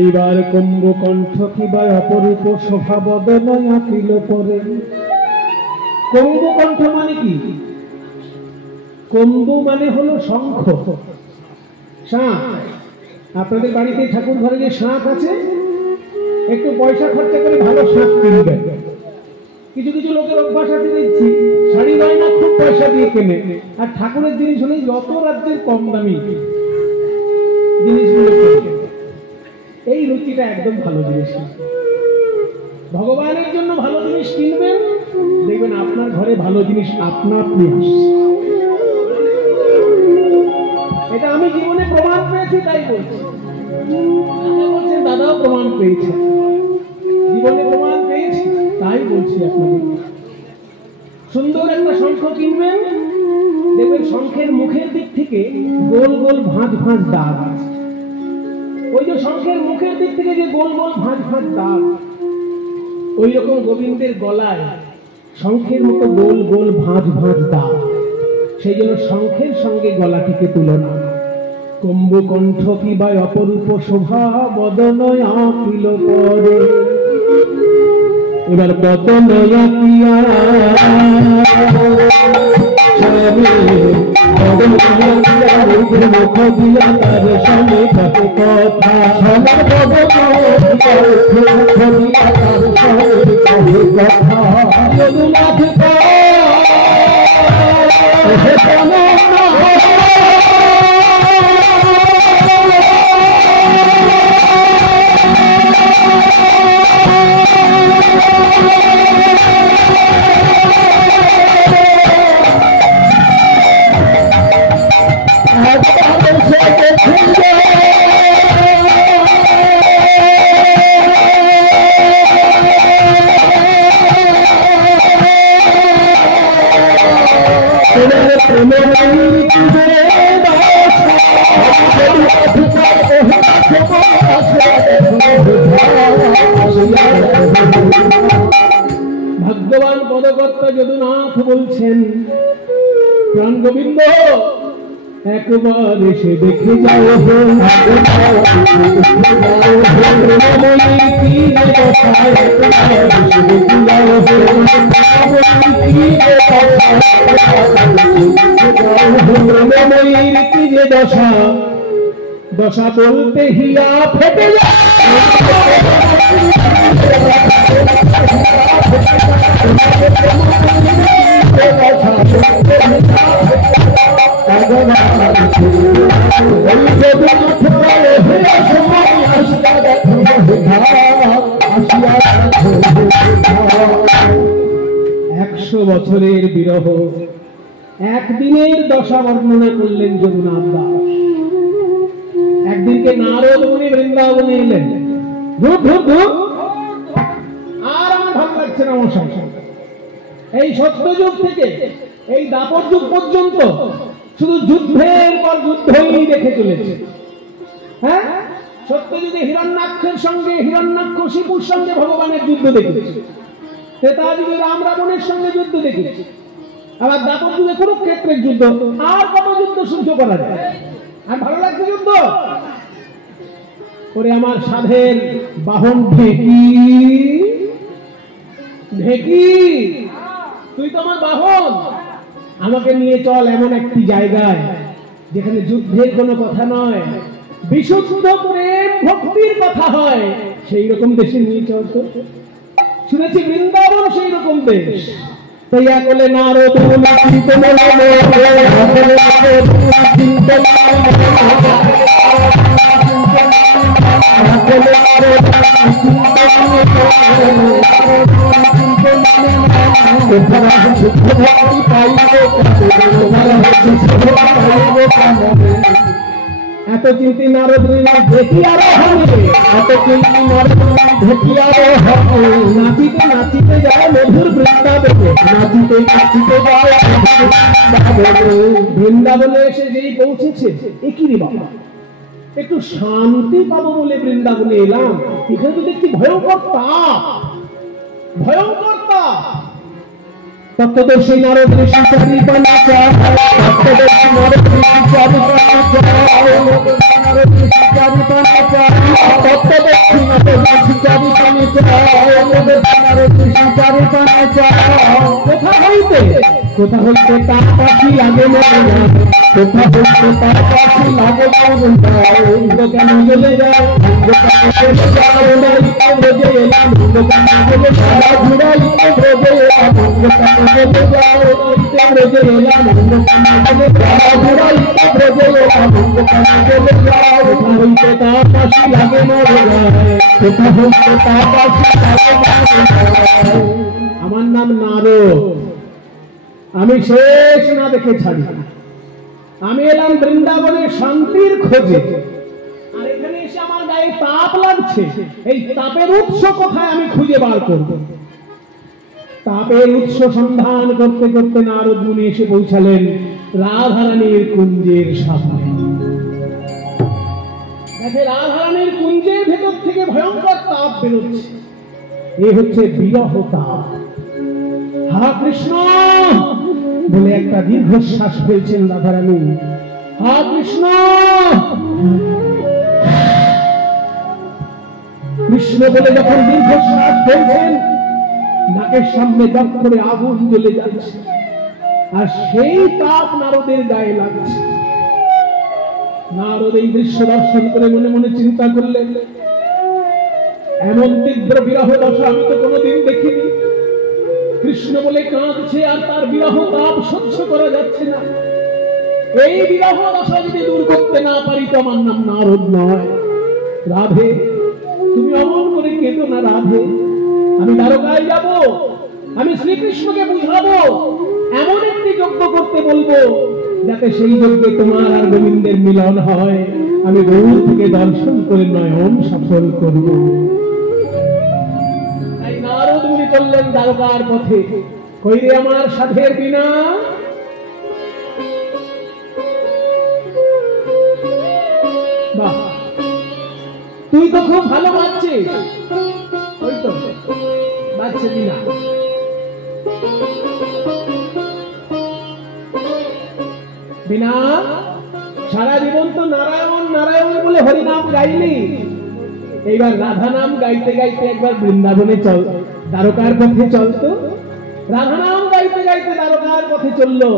এইবার কুম্ভ কণ্ঠ কিবা অপরূপ শোভা বদনায় আঁকিল পরে। কুম্ভ কণ্ঠ মানে কি? কুম্ভ মানে হলো শঙ্খ, শাঁখ। আপনাদের বাড়িতে ঠাকুর ঘরে যে শাঁখ আছে, একটু পয়সা খরচা করে ভালো শাঁখ কিনবেন। কিছু কিছু লোকের অভ্যাস আছে দেখছি, শাড়ি গয়না খুব পয়সা দিয়ে কেনে, আর ঠাকুরের জিনিস হলে যত রাজ্যের কম দামি জিনিসগুলো কেনে। এই রুচিটা একদম ভালো জিনিস না। ভগবানের জন্য ভালো জিনিস কিনবেন, দেখবেন আপনার ঘরে ভালো জিনিস আপনা আপনি আসছে। এটা আমি জীবনে প্রমাণ পেয়েছি, তাই বলছি। বলছেন দাদাও প্রমাণ পেয়েছে, জীবনে প্রমাণ পেয়েছি, তাই বলছি আপনাদের। সুন্দর একটা শঙ্খ কিনবেন, দেখবেন শঙ্খের মুখের দিক থেকে গোল গোল ভাঁজ ভাঁজ দাগ আছে। ওই যে শঙ্খের মুখের দিক থেকে যে গোল গোল ভাঁজ ভাঁজ দাগ, ওই রকম গোবিন্দের গলায় শঙ্খের মতো গোল গোল ভাঁজ ভাঁজ দাগ। সেই জন্য শঙ্খের সঙ্গে গলাটিকে তুলনা। কুম্ভ কণ্ঠ কিবা অপরূপ শোভা বদনয় আঁকিল পরে। এবার বদনয় আঁকিয়া মুখ দিয়া তার সঙ্গে থাকে কথা, ভগবান পদকর্তা যদুনাথ বলছেন, প্রাণ গোবিন্দ একবার এসে দেখে যাও, কি যে দশা, দশা বলতে হিয়া ফেটে যায়। একশো বছরের বিরহ, একদিনের দশা বর্ণনা করলেন যদুনাথ দাস। একদিনকে নারদ মুনি বৃন্দাবনে এলেন, আর আমার ভালো লাগছে না আমার সংসার। এই সত্যযুগ থেকে এই দাপর যুগ পর্যন্ত শুধু যুদ্ধের পর যুদ্ধই দেখে চলেছে। হ্যাঁ, সত্যযুগে হিরণ্যাক্ষের সঙ্গে হিরণ্যাক্ষশিপুর সঙ্গে ভগবানের যুদ্ধ দেখেছি, ত্রেতা যুগে রাম রাবণের সঙ্গে যুদ্ধ দেখেছি, আবার দাপর যুগে কুরুক্ষেত্রের যুদ্ধ। আর কত যুদ্ধ সহ্য করা যায়? আর ভালো লাগছে যুদ্ধ করে? আমার সাধের বাহন ঢেকি, ঢেকি তুই তো আমার বাহন, আমাকে নিয়ে চল এমন একটি জায়গায় যেখানে যুদ্ধের কোনো কথা নয়, বিশুদ্ধ প্রেম ভক্তির কথা হয়, সেই রকম দেশে নিয়ে চল। তো শুনেছি বৃন্দাবন সেই রকম দেশ, तैया कोले नारो दूना चिंते मोले कोले नारो दूना चिंते এত চিন্তি নারদ দেখি আরো হবে এত চিন্তি নারদ দেখি আরো হবে নাচিতে নাচিতে যায় মধুর বৃন্দাবনে নাচিতে নাচিতে যায় বৃন্দাবনে এসে যেই পৌঁছেছে একই রে বাবা একটু শান্তি পাবো বলে বৃন্দাবনে এলাম এখানে তো দেখছি ভয়ঙ্কর তাপ ভয়ঙ্কর তাপ তত্ত্বদর্শী নারদ ঋষি চারি পানা তত্ত্বদর্শী নারদ ঋষি চারি পানা নারদ ঋষি চারি পানা তত্ত্বদর্শী নারদ ঋষি চারি পানা নারদ ঋষি চারি পানা কোথা হইতে তার পাখি লাগে না কোথা হইতে তার পাখি লাগে না কেন চলে যায় ব্রজে এলাম কেন চলে যায় ঘুরাই ব্রজে এলাম ব্রজে এলাম ঘুরাই ব্রজে এলাম কোথা হইতে তার পাখি লাগে না কোথা হইতে তার পাখি লাগে না আমার নাম নারদ আমি শেষ না দেখে ছাড়ি আমি এলাম বৃন্দাবনে শান্তির খোঁজে আর এখানে এসে আমার গায়ে তাপ লাগছে এই তাপের উৎস কোথায় আমি খুঁজে বার করব তাপের উৎস সন্ধান করতে করতে নারদ মুনি এসে পৌঁছালেন রাধারানীর কুঞ্জের সামনে দেখে রাধারানীর কুঞ্জের ভেতর থেকে ভয়ঙ্কর তাপ বেরোচ্ছে এই হচ্ছে বিরহ তাপ হা কৃষ্ণ বলে একটা দীর্ঘশ্বাস ফেলছেন রাধারানী হা কৃষ্ণ কৃষ্ণ বলে যখন দীর্ঘশ্বাস ফেলছেন নাকের সামনে দপ করে আগুন জ্বলে যাচ্ছে আর সেই তাপ নারদের গায়ে লাগছে নারদ এই দৃশ্য দর্শন করে মনে মনে চিন্তা করলেন এমন তীব্র বিরহ দশা আমি তো কোনোদিন দেখিনি কৃষ্ণ বলে কাঁদছে আর তার বিরহ তাপ সহ্য করা যাচ্ছে না এই বিরহ দশা যদি দূর করতে না পারি তো আমার নাম নারদ নয় রাধে তুমি অমন করে কেঁদো না রাধে আমি দ্বারকায় যাব আমি শ্রীকৃষ্ণকে বুঝাবো এমন একটি যজ্ঞ করতে বলবো যাতে সেই যজ্ঞে তোমার আর গোবিন্দের মিলন হয় আমি দূর থেকে দর্শন করে নয়ন সফল করব তাই নারদ মুনি চললেন দ্বারকার পথে কইরে আমার সাধের বিনা বাহ তুই তো খুব ভালো বাজছিস ওই তো বাজছে বিনা বিনা সারা জীবন তো নারায়ণ নারায়ণ বলে হরিনাম গাইলি এইবার রাধা নাম গাইতে গাইতে একবার বৃন্দাবনে চল দ্বারকার পথে চলতো রাধা নাম গাইতে গাইতে দ্বারকার পথে চললো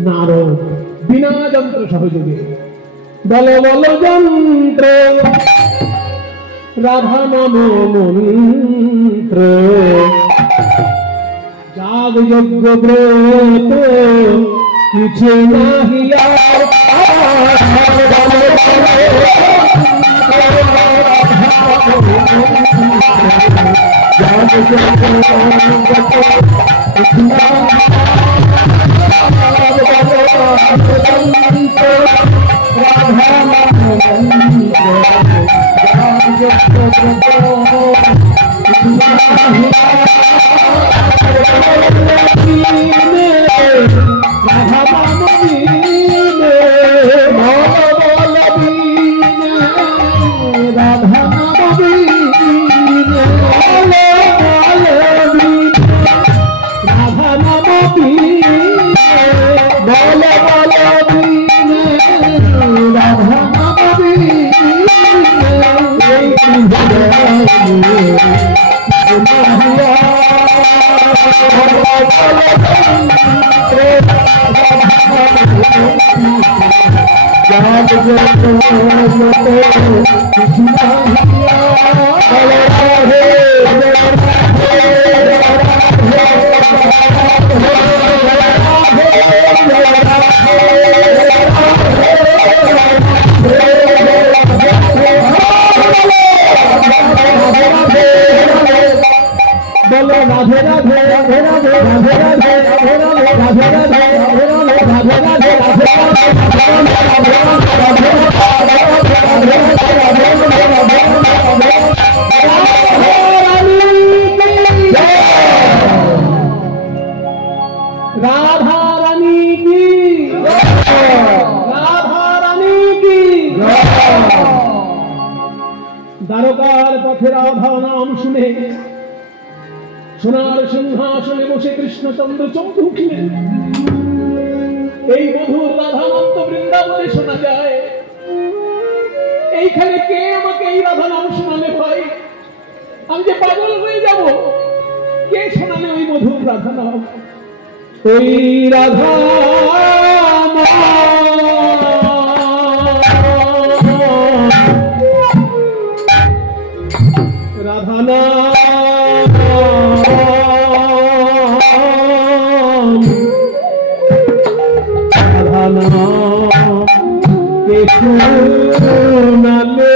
নারদ বিনা যন্ত্র সহযোগে বল বল যন্ত্র রাধা নাম মন্ত্র যাগ যজ্ঞ ব্রত কিছু নাহি আর দ্বারকার পথে রাধা নাম শুনে সোনার সিংহাসনে বসে কৃষ্ণচন্দ্র চমকে উঠলেন। এই মধুর রাধা নাম তো বৃন্দাবনে শোনা যায়, এইখানে কে আমাকে এই রাধা নাম শোনালে ভাই? আমি যে পাগল হয়ে যাব। কে শোনালে ওই মধুর রাধা নাম? ওই রাধা রাধা নাম রাধা নাম কে শোনালে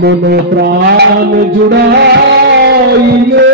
মন প্রাণ জুড়াইলে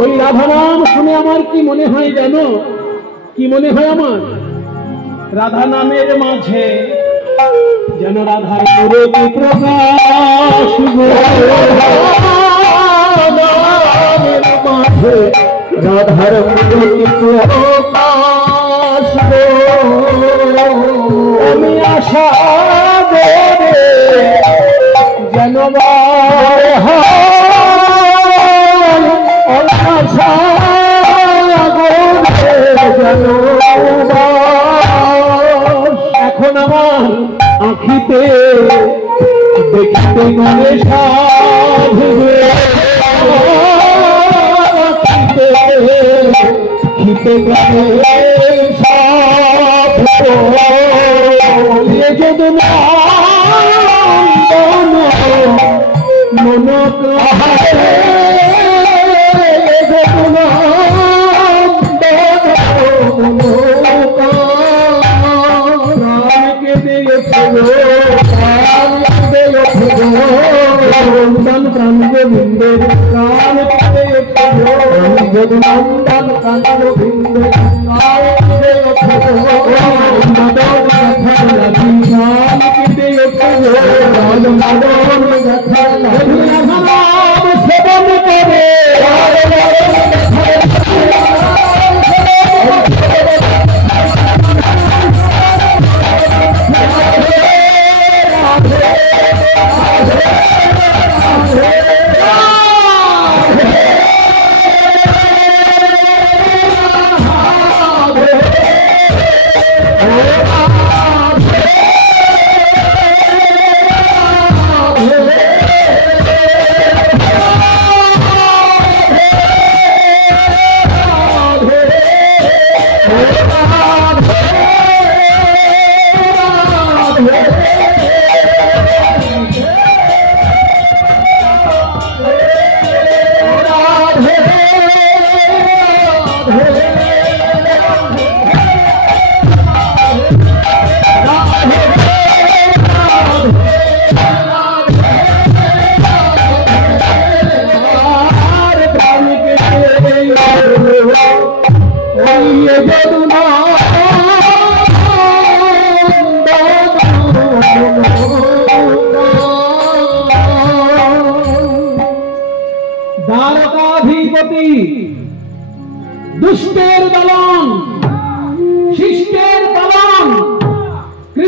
ওই রাধা নাম শুনে আমার কি মনে হয় জানো? কি মনে হয় আমার? রাধা নামের মাঝে যেন রাধার মূরতি প্রকাশ, মাঝে রাধার মূরতি প্রকাশ। আমি আশা যেন এখন আমার আঁখিতে দেখিতে গণে সাধবে, খিতে গণে যদি মন প্রাণ গোবিন্দের প্রাণ নন্দন প্রাণ গোবিন্দের সেবন করে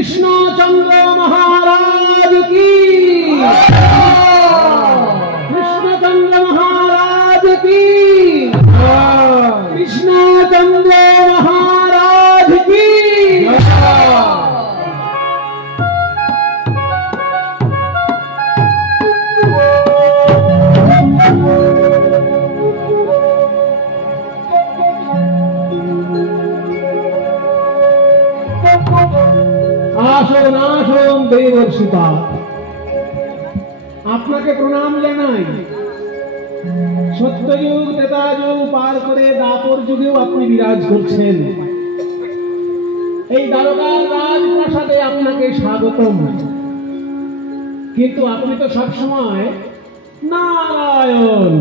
কৃষ্ণচন্দ্র মহারাজ কি, কৃষ্ণচন্দ্র মহারাজ কি, কৃষ্ণচন্দ্র মহারাজ কি। আসুন আসুন দেবর্ষিতা, আপনাকে প্রণাম জানাই। সত্যযুগ ত্রেতাযুগ পার করে দাপর যুগেও আপনি বিরাজ করছেন। এই দ্বারকার রাজপ্রাসাদে আপনাকে স্বাগতম। কিন্তু আপনি তো সবসময় নারায়ণ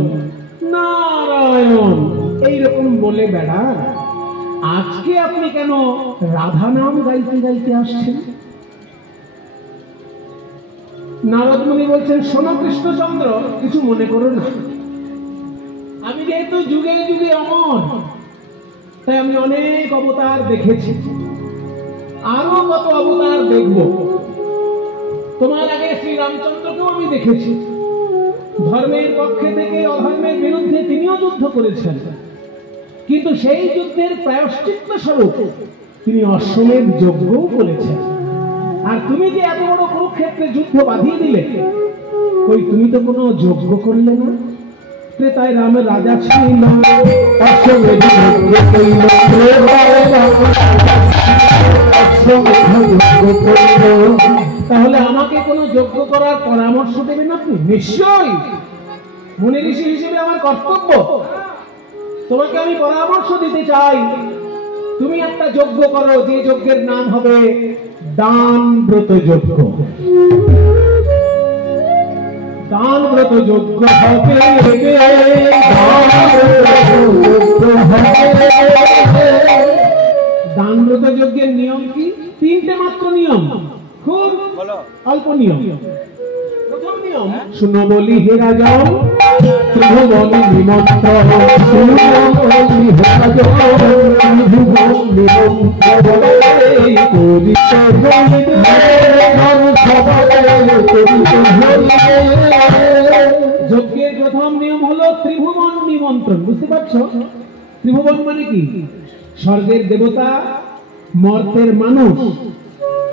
নারায়ণ এইরকম বলে বেড়ান। আজকে আপনি কেন রাধা নাম গাইতে গাইতে আসছেন? নারদ মুনি বলছেন, শোনো কৃষ্ণচন্দ্র, কিছু মনে করো না। আমি যেহেতু যুগে যুগে অমর, তাই আমি অনেক অবতার দেখেছি, আরো কত অবতার দেখব। তোমার আগে শ্রী রামচন্দ্রকেও আমি দেখেছি। ধর্মের পক্ষে থেকে অধর্মের বিরুদ্ধে তিনিও যুদ্ধ করেছেন, কিন্তু সেই যুদ্ধের প্রায়শ্চিত্ত স্বরূপ তিনি অশ্বমেধ যজ্ঞও করেছেন। আর তুমি যে এত বড় কুরুক্ষেত্রে যুদ্ধ বাঁধিয়ে দিলে, কই তুমি তো কোনো যজ্ঞ করলে না? ত্রেতায় রামের রাজা ছিল, অশ্বমেধ যজ্ঞ কইল, তাহলে আমাকে কোনো যজ্ঞ করার পরামর্শ দেবেন আপনি? নিশ্চয়ই, মুনি ঋষি হিসেবে আমার কর্তব্য তোমাকে আমি পরামর্শ দিতে চাই। তুমি একটা যজ্ঞ করো, যে যজ্ঞের নাম হবে দান ব্রত যজ্ঞ। দান ব্রত যজ্ঞ হবে, দান ব্রত যজ্ঞের নিয়ম কি? তিনটে মাত্র নিয়ম, খুব অল্প নিয়ম। প্রথম নিয়ম, শুনো বলি হে রাজন, ত্রিভুবন নিমন্ত্রণ, শুনো বলি হে রাজন, ত্রিভুবন নিমন্ত্রণ, যজ্ঞের প্রথম নিয়ম হলো ত্রিভুবন নিমন্ত্রণ। বুঝতে পারছো? ত্রিভুবন মানে কি? স্বর্গের দেবতা, মর্তের মানুষ,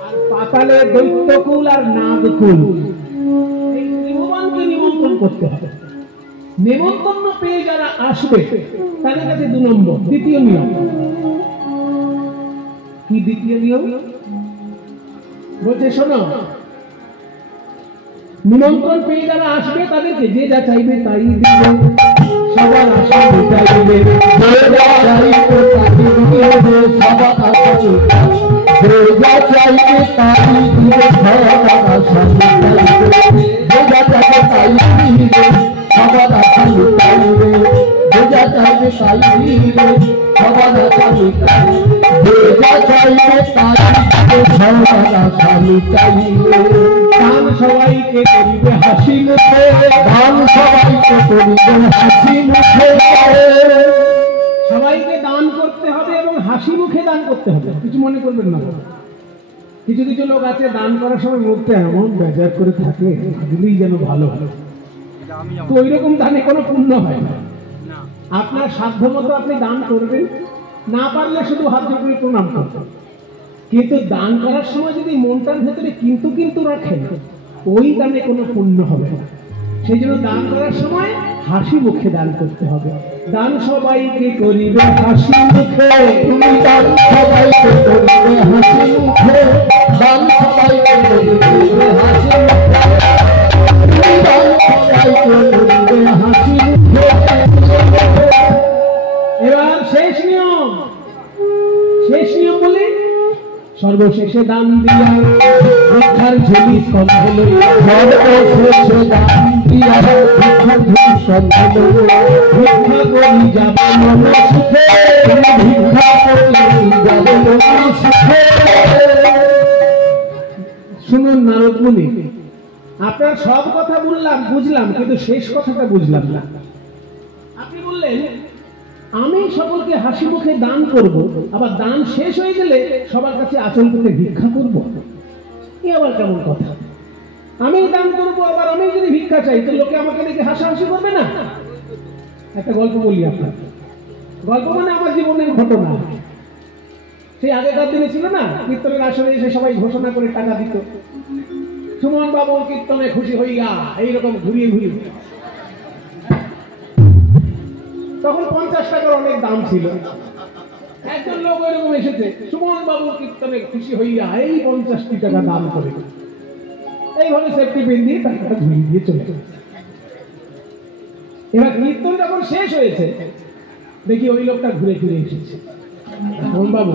আর পাতালের দৈত্যকুল আর নাগকুল, এই ত্রিভুবনকে নিমন্ত্রণ করতে হবে। নেমন্তন্ন পেয়ে যারা আসবে তাদের কাছে 2 নম্বর। দ্বিতীয় নিয়ম কি? দ্বিতীয় নিয়ম বলছে, শোনো, নিমন্ত্রণ পেয়ে যারা আসবে তাদেরকে যে যা চাইবে তাই দিবে, সবার আশা মিটাইবে, যে যা চাইবে তাই দিবে, সবার আশা মিটাইবে, যে যা চাইবে তাই দিবে, সবার আশা মিটাইবে, যে যা চাইবে তাই দিবে, সবার আশা মিটাইবে, যে যা চাইবে তাই দিবে, সবার আশা মিটাইবে, যে যা চাইবে তাই দিবে, সবার আশা মিটাইবে। দান সবাইকে করিবে হাসি মুখে, দান সবাইকে করিবে হাসি মুখে। সবাইকে দান করতে হবে এবং হাসি মুখে দান করতে হবে, কিছু মনে করবেন না। কিছু কিছু লোক আছে দান করার সময় মুখটা এমন বেজার করে থাকে, ভাবলেই যেন ভালো হয়। তো ওই রকম দানে কোনো পুণ্য হয় না। আপনার সাধ্য মতো আপনি দান করবেন, না পারলে শুধু হাত জোড় প্রণাম করবেন। কিন্তু দান করার সময় যদি মনটার ভেতরে কিন্তু কিন্তু রাখেন, ওই দানে কোনো পুণ্য হবে না। সেই জন্য দান করার সময় হাসি মুখে দান করতে হবে। দান সবাইকে করিবে হাসি মুখে, তুমি দান সবাইকে করিবে হাসি মুখে, দান সবাইকে করিবে হাসি মুখে, তুমি দান সবাইকে করিবে হাসি মুখে। এবার শেষ নিয়ম, শেষ নিয়ম বলি, সর্বশেষে দান দিয়া ভিক্ষার ঝুলি স্তম্ভ লইয়া, সর্বশেষে দান দিয়া ভিক্ষার ঝুলি স্তম্ভ লইয়া, ভিক্ষা করি যাবে মনে সুখে, ভিক্ষা করি যাবে মনে সুখে। শুনুন নারদ মুনি, আপনার সব কথা বুঝলাম, কিন্তু শেষ কথাটা বুঝলাম না। আপনি বললেন আমি সকলকে হাসি মুখে দান করব, আবার দান শেষ হয়ে গেলে সবার কাছে আঁচল পেতে ভিক্ষা করব। এ আবার কেমন কথা? আমি দান করবো, আবার আমি যদি ভিক্ষা চাই তো লোকে আমাকে দেখে হাসাহাসি করবে না? একটা গল্প বলি আপনার। গল্প মানে আমার জীবনের ঘটনা। সেই আগেকার দিনে ছিল না, কীর্তনের আসরে এসে সবাই ঘোষণা করে টাকা দিত, সুমন বাবুর কীর্তনে খুশি হইয়া, এইরকম ঘুরিয়ে ঘুরিয়ে। তখন 50 টাকার অনেক দাম ছিল। একজন লোক এরকম এসেছে, সুমন বাবুর কীর্তনে খুশি হইয়া এই 50টি টাকা দাম করে, এইভাবে সেফটি পিন দিয়ে টাকাটা ঘুরিয়ে দিয়ে চলে গেল। এবার কীর্তন যখন শেষ হয়েছে, দেখি ওই লোকটা ঘুরে ফিরে এসেছে। সুমন বাবু,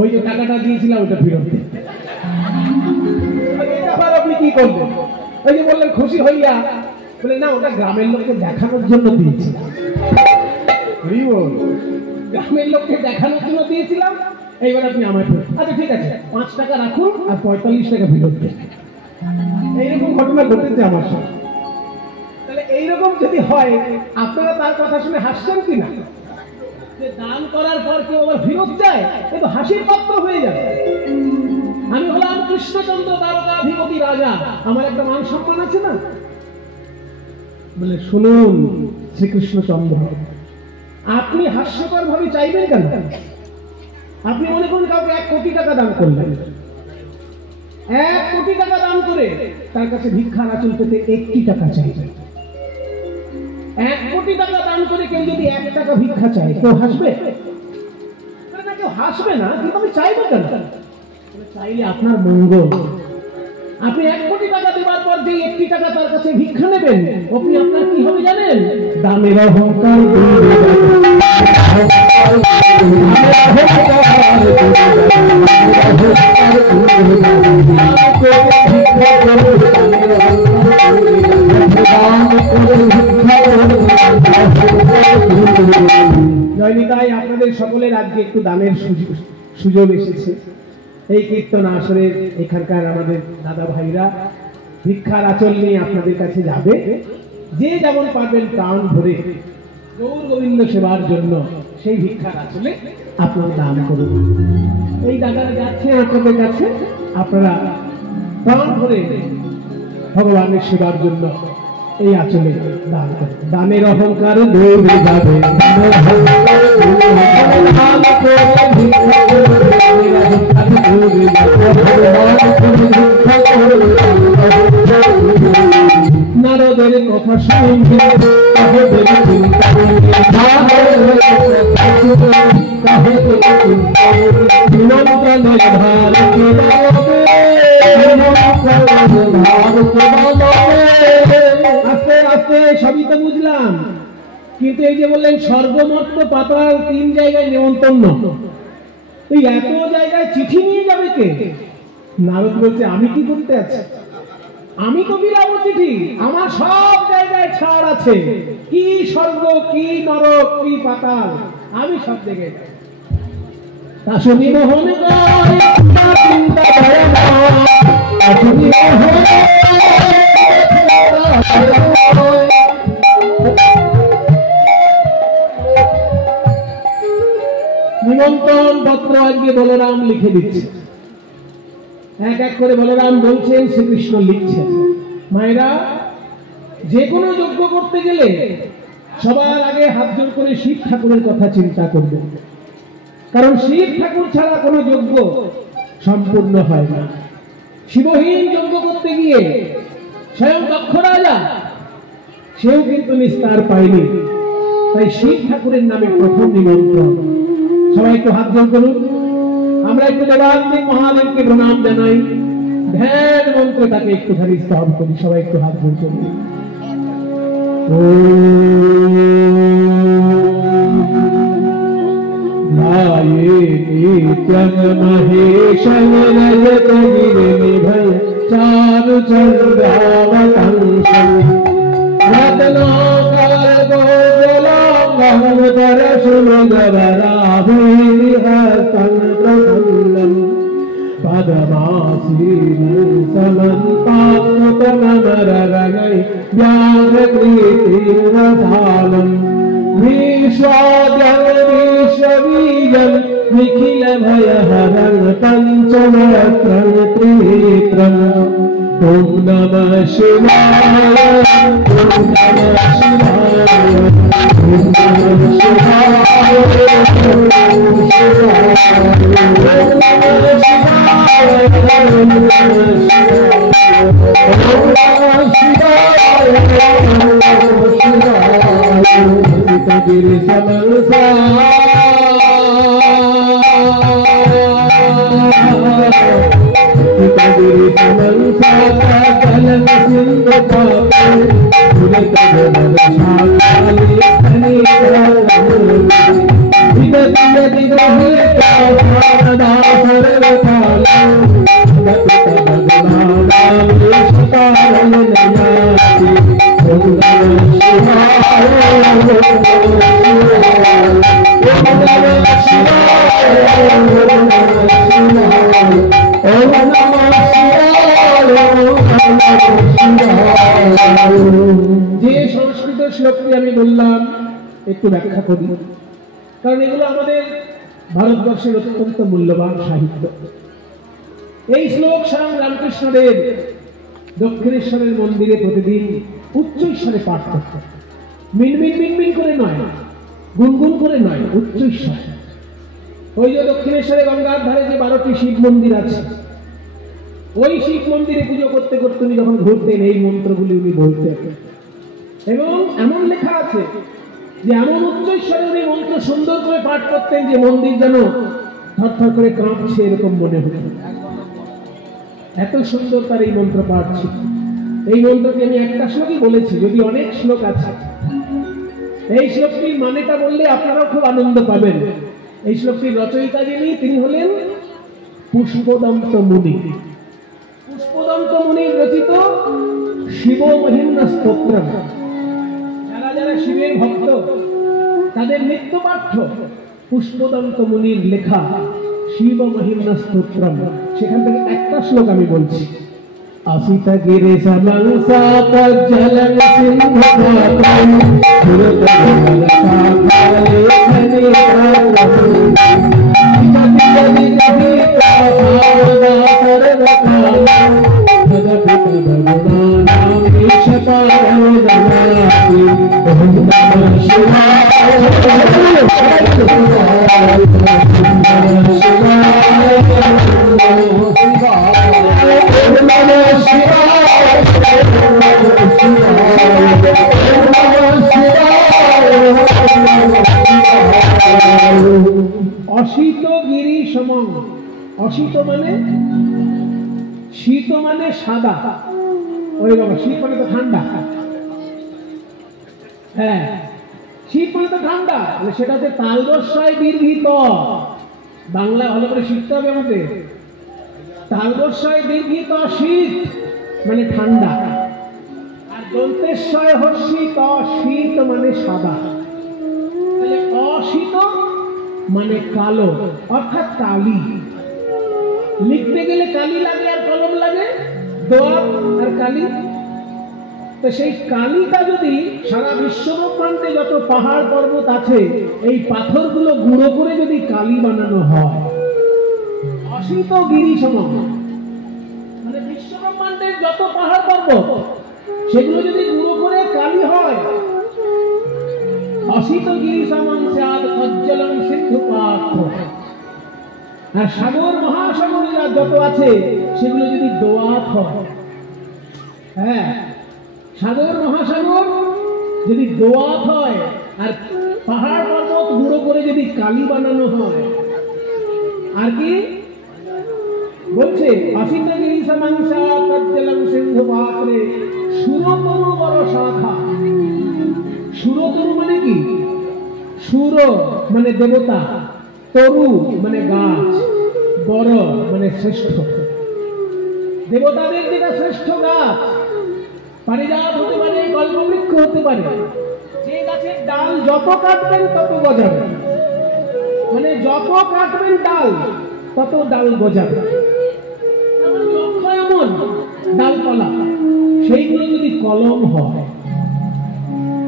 ওই যে টাকাটা দিয়েছিলাম ওটা ফেরত দিন। আপনি কি করবেন? ওই যে বললেন খুশি হইয়া, বলে না ওটা গ্রামের লোককে দেখানোর জন্য দিয়েছি। গ্রামের লোককে দেখানোর জন্য দিয়েছিলাম, এইবার আপনি আমায় ফেরত। আচ্ছা ঠিক আছে, 5 টাকা রাখুন আর 45 টাকা ফেরত দেন। এইরকম ঘটনা ঘটেছে আমার সাথে। তাহলে এইরকম যদি হয়, আপনারা তার কথা শুনে হাসছেন কিনা? যে দান করার পর কেউ আবার ফেরত যায়, এ তো হাসির পাত্র হয়ে যাবে। আমি হলাম কৃষ্ণচন্দ্র দ্বারকাধিপতি রাজা, আমার একটা মান সম্মান আছে না? বলে শুনুন শ্রীকৃষ্ণচন্দ্র, আপনি হাস্যকর ভাবে চাইবেন কেন? আপনি মনে করুন কাউকে 1 কোটি টাকা দান করলেন, 1 কোটি টাকা দান করে তার কাছে ভিক্ষার আঁচল পেতে 1টি টাকা চাইবেন। 1 কোটি টাকা দান করে কেউ যদি 1 টাকা ভিক্ষা চায়, কেউ হাসবে না? কেউ হাসবে না, কিন্তু আমি চাইবো কেন? চাইলে আপনার মঙ্গল। আপনি 1 কোটি টাকা দেওয়ার পর যে 1টি টাকা তার কাছে ভিক্ষা নেবেন, আপনি আপনার কি হবে জানেন? দানের অহংকার জয়নিতাই, আপনাদের সকলের আজকে একটু দানের সুযোগ এসেছে। এই কীর্তন আসরে এখানকার আমাদের দাদা ভাইরা ভিক্ষার আঁচল নিয়ে আপনাদের কাছে যাবে। যে যেমন পারবেন প্রাণ ভরে গৌর গোবিন্দ সেবার জন্য সেই ভিক্ষার আঁচলে আপনারা দান করুন। এই দাদারা যাচ্ছে আপনাদের কাছে, আপনারা প্রাণ ভরে ভগবানের সেবার জন্য এই আঁচলে দান করেন। দানের অহংকার দূর যাবে, নারদের কথা শুনবে আস্তে আস্তে সবই তো বুঝলাম, কিন্তু এই যে বললেন স্বর্গমর্ত পাতাল 3 জায়গায় নেমন্তন্ন, এই এত জায়গায় চিঠি নিয়ে যাবে কে? নারদ বলছে আমি কি করতে আছি? আমি তো বিলাবো চিঠি, আমার সব জায়গায় ছাড় আছে। কি স্বর্গ, কি নরক, কি পাতাল, আমি সব জায়গায় যাই। তা শুনি মোহন গায় তা চিন্তা ভয় না, তা শুনি মোহন নিমন্ত্রণ পত্র আজকে বলরাম লিখে দিচ্ছে। এক এক করে বলরাম বলছেন, শ্রীকৃষ্ণ লিখছেন। মায়েরা, যে কোনো যজ্ঞ করতে গেলে সবার আগে হাত জোড় করে শিব ঠাকুরের কথা চিন্তা করবে, কারণ শিব ঠাকুর ছাড়া কোনো যজ্ঞ সম্পূর্ণ হয় না। শিবহীন যজ্ঞ করতে গিয়ে স্বয়ং দক্ষ রাজা সেও কিন্তু নিস্তার পায়নি। তাই শিব ঠাকুরের নামে প্রথম নিমন্ত্রণ। সবাই একটু হাত জোড় করুন, আমরা একটু দেবাত্মিক মহাদেবকে প্রণাম জানাই, ধ্যান মন্ত্রে তাকে একটুখানি স্তব করি। সবাই একটু হাত জোড় করুন। মহেশং রজত নিভয় চারু চন্দ্রাবতাংশং রত্নাকর গোজলাঙ্গম পরশুমগরাভিহস্तं প্রফুল্লম পদমাসীनं সমন্তাত্মতমররণৈ व्याघ्रकृतिरसालं विश्वाद्यं विश्वबीजं निखिल भयहरं पंचवक्त्रं त्रिनेत्रं नेत्रम् ॐ नमः शिवाय ॐ नमः शिवाय ॐ नमः शिवाय ॐ যে সংস্কৃত শ্লোকটি আমি বললাম একটু ব্যাখ্যা করি, কারণ এগুলো আমাদের ভারতবর্ষের অত্যন্ত মূল্যবান সাহিত্য। এই শ্লোক স্বয়ং রামকৃষ্ণদেব দক্ষিণেশ্বরের মন্দিরে প্রতিদিন উচ্চ ঈশ্বরে পাঠ করতেন। মিনমিন মিনমিন করে নয়, গুনগুন করে নয়, উচ্চ ঈশ্বর। ওই যে দক্ষিণেশ্বরে গঙ্গার ধারে যে 12টি শিব মন্দির আছে, ওই শিব মন্দিরে পুজো করতে করতে উনি যখন ঘুরতেন এই মন্ত্রগুলি উনি বলতেন। এবং এমন লেখা আছে যে এমন উচ্চ ঈশ্বরে উনি মন্ত্র সুন্দর করে পাঠ করতেন যে মন্দির যেন থরথর করে কাঁপছে এরকম মনে হতো। এত সুন্দর তার এই মন্ত্র পাঠ ছিল। এই মন্ত্রকে আমি একটা শ্লোকই বলেছি, যদি অনেক শ্লোক আছে। এই শ্লোকটির মানেটা বললে আপনারাও খুব আনন্দ পাবেন। এই শ্লোকটির রচয়িতা যিনি, তিনি হলেন পুষ্পদন্ত মুনি। পুষ্পদন্ত মুনির রচিত শিব মহিম্ন স্তোত্র, যারা যারা শিবের ভক্ত তাদের নিত্য পাঠ্য পুষ্পদন্ত মুনির লেখা শিব মহিম্ন স্তোত্র। সেখান থেকে একটা শ্লোক আমি বলছি। আসিত গিরি সমংসা তজ্জলং সিংহপাতং সুরতমলসাকালে অশীত গিরি সমং। অশীত মানে শীত মানে সাদা। ওই বাবা, শীত মানে তো ঠান্ডা। হ্যাঁ, শীত মানে তো ঠান্ডা, সেটা হচ্ছে তালবস্যায় দীর্ঘিত। বাংলা ভালো করে শিখতে হবে আমাদের। তালবস্যায় দীর্ঘিত শীত মানে ঠান্ডা, আর দন্তেশ্বয় হর্ষিত শীত মানে সাদা। তাহলে অশীত মানে কালো, অর্থাৎ কালি। লিখতে গেলে কালি লাগে আর কলম লাগে, দোয়াত আর কালি। তো সেই কালিটা যদি সারা বিশ্বব্রহ্মাণ্ডে যত পাহাড় পর্বত আছে এই পাথরগুলো গুঁড়ো করে যদি কালি বানানো হয়, অশীত গিরি সমম, মানে বিশ্বব্রহ্মাণ্ডের যত পাহাড় পর্বত সেগুলো যদি গুঁড়ো করে কালি হয়, অশীত গিরি সমম স্যাদ তজ্জলং সিন্ধুপাত্র। আর সাগর মহাসাগরীরা যত আছে সেগুলো যদি দোয়াত হয়, হ্যাঁ, সাগর মহাসাগর যদি দোয়াত হয় আর পাহাড় পর্বত গুঁড়ো করে যদি কালি বানানো হয়, আর কি বলছে অশীত গিরি সমং স্যাদ তজ্জলং সিন্ধুপাত্রে সুরতরু বড় শাখা। সুরতরু মানে কি? সুর মানে দেবতা, তরু মানে গাছ, বড় মানে শ্রেষ্ঠ। দেবতাদের যেটা শ্রেষ্ঠ গাছ, পারিজাত হতে পারে, কল্পবৃক্ষ হতে পারে। যে গাছের ডাল যত কাটবেন তত গজাবে, মানে যত কাটবেন ডাল তত ডাল গজাবে। এমন ডালপালা সেইগুলো যদি কলম হয়,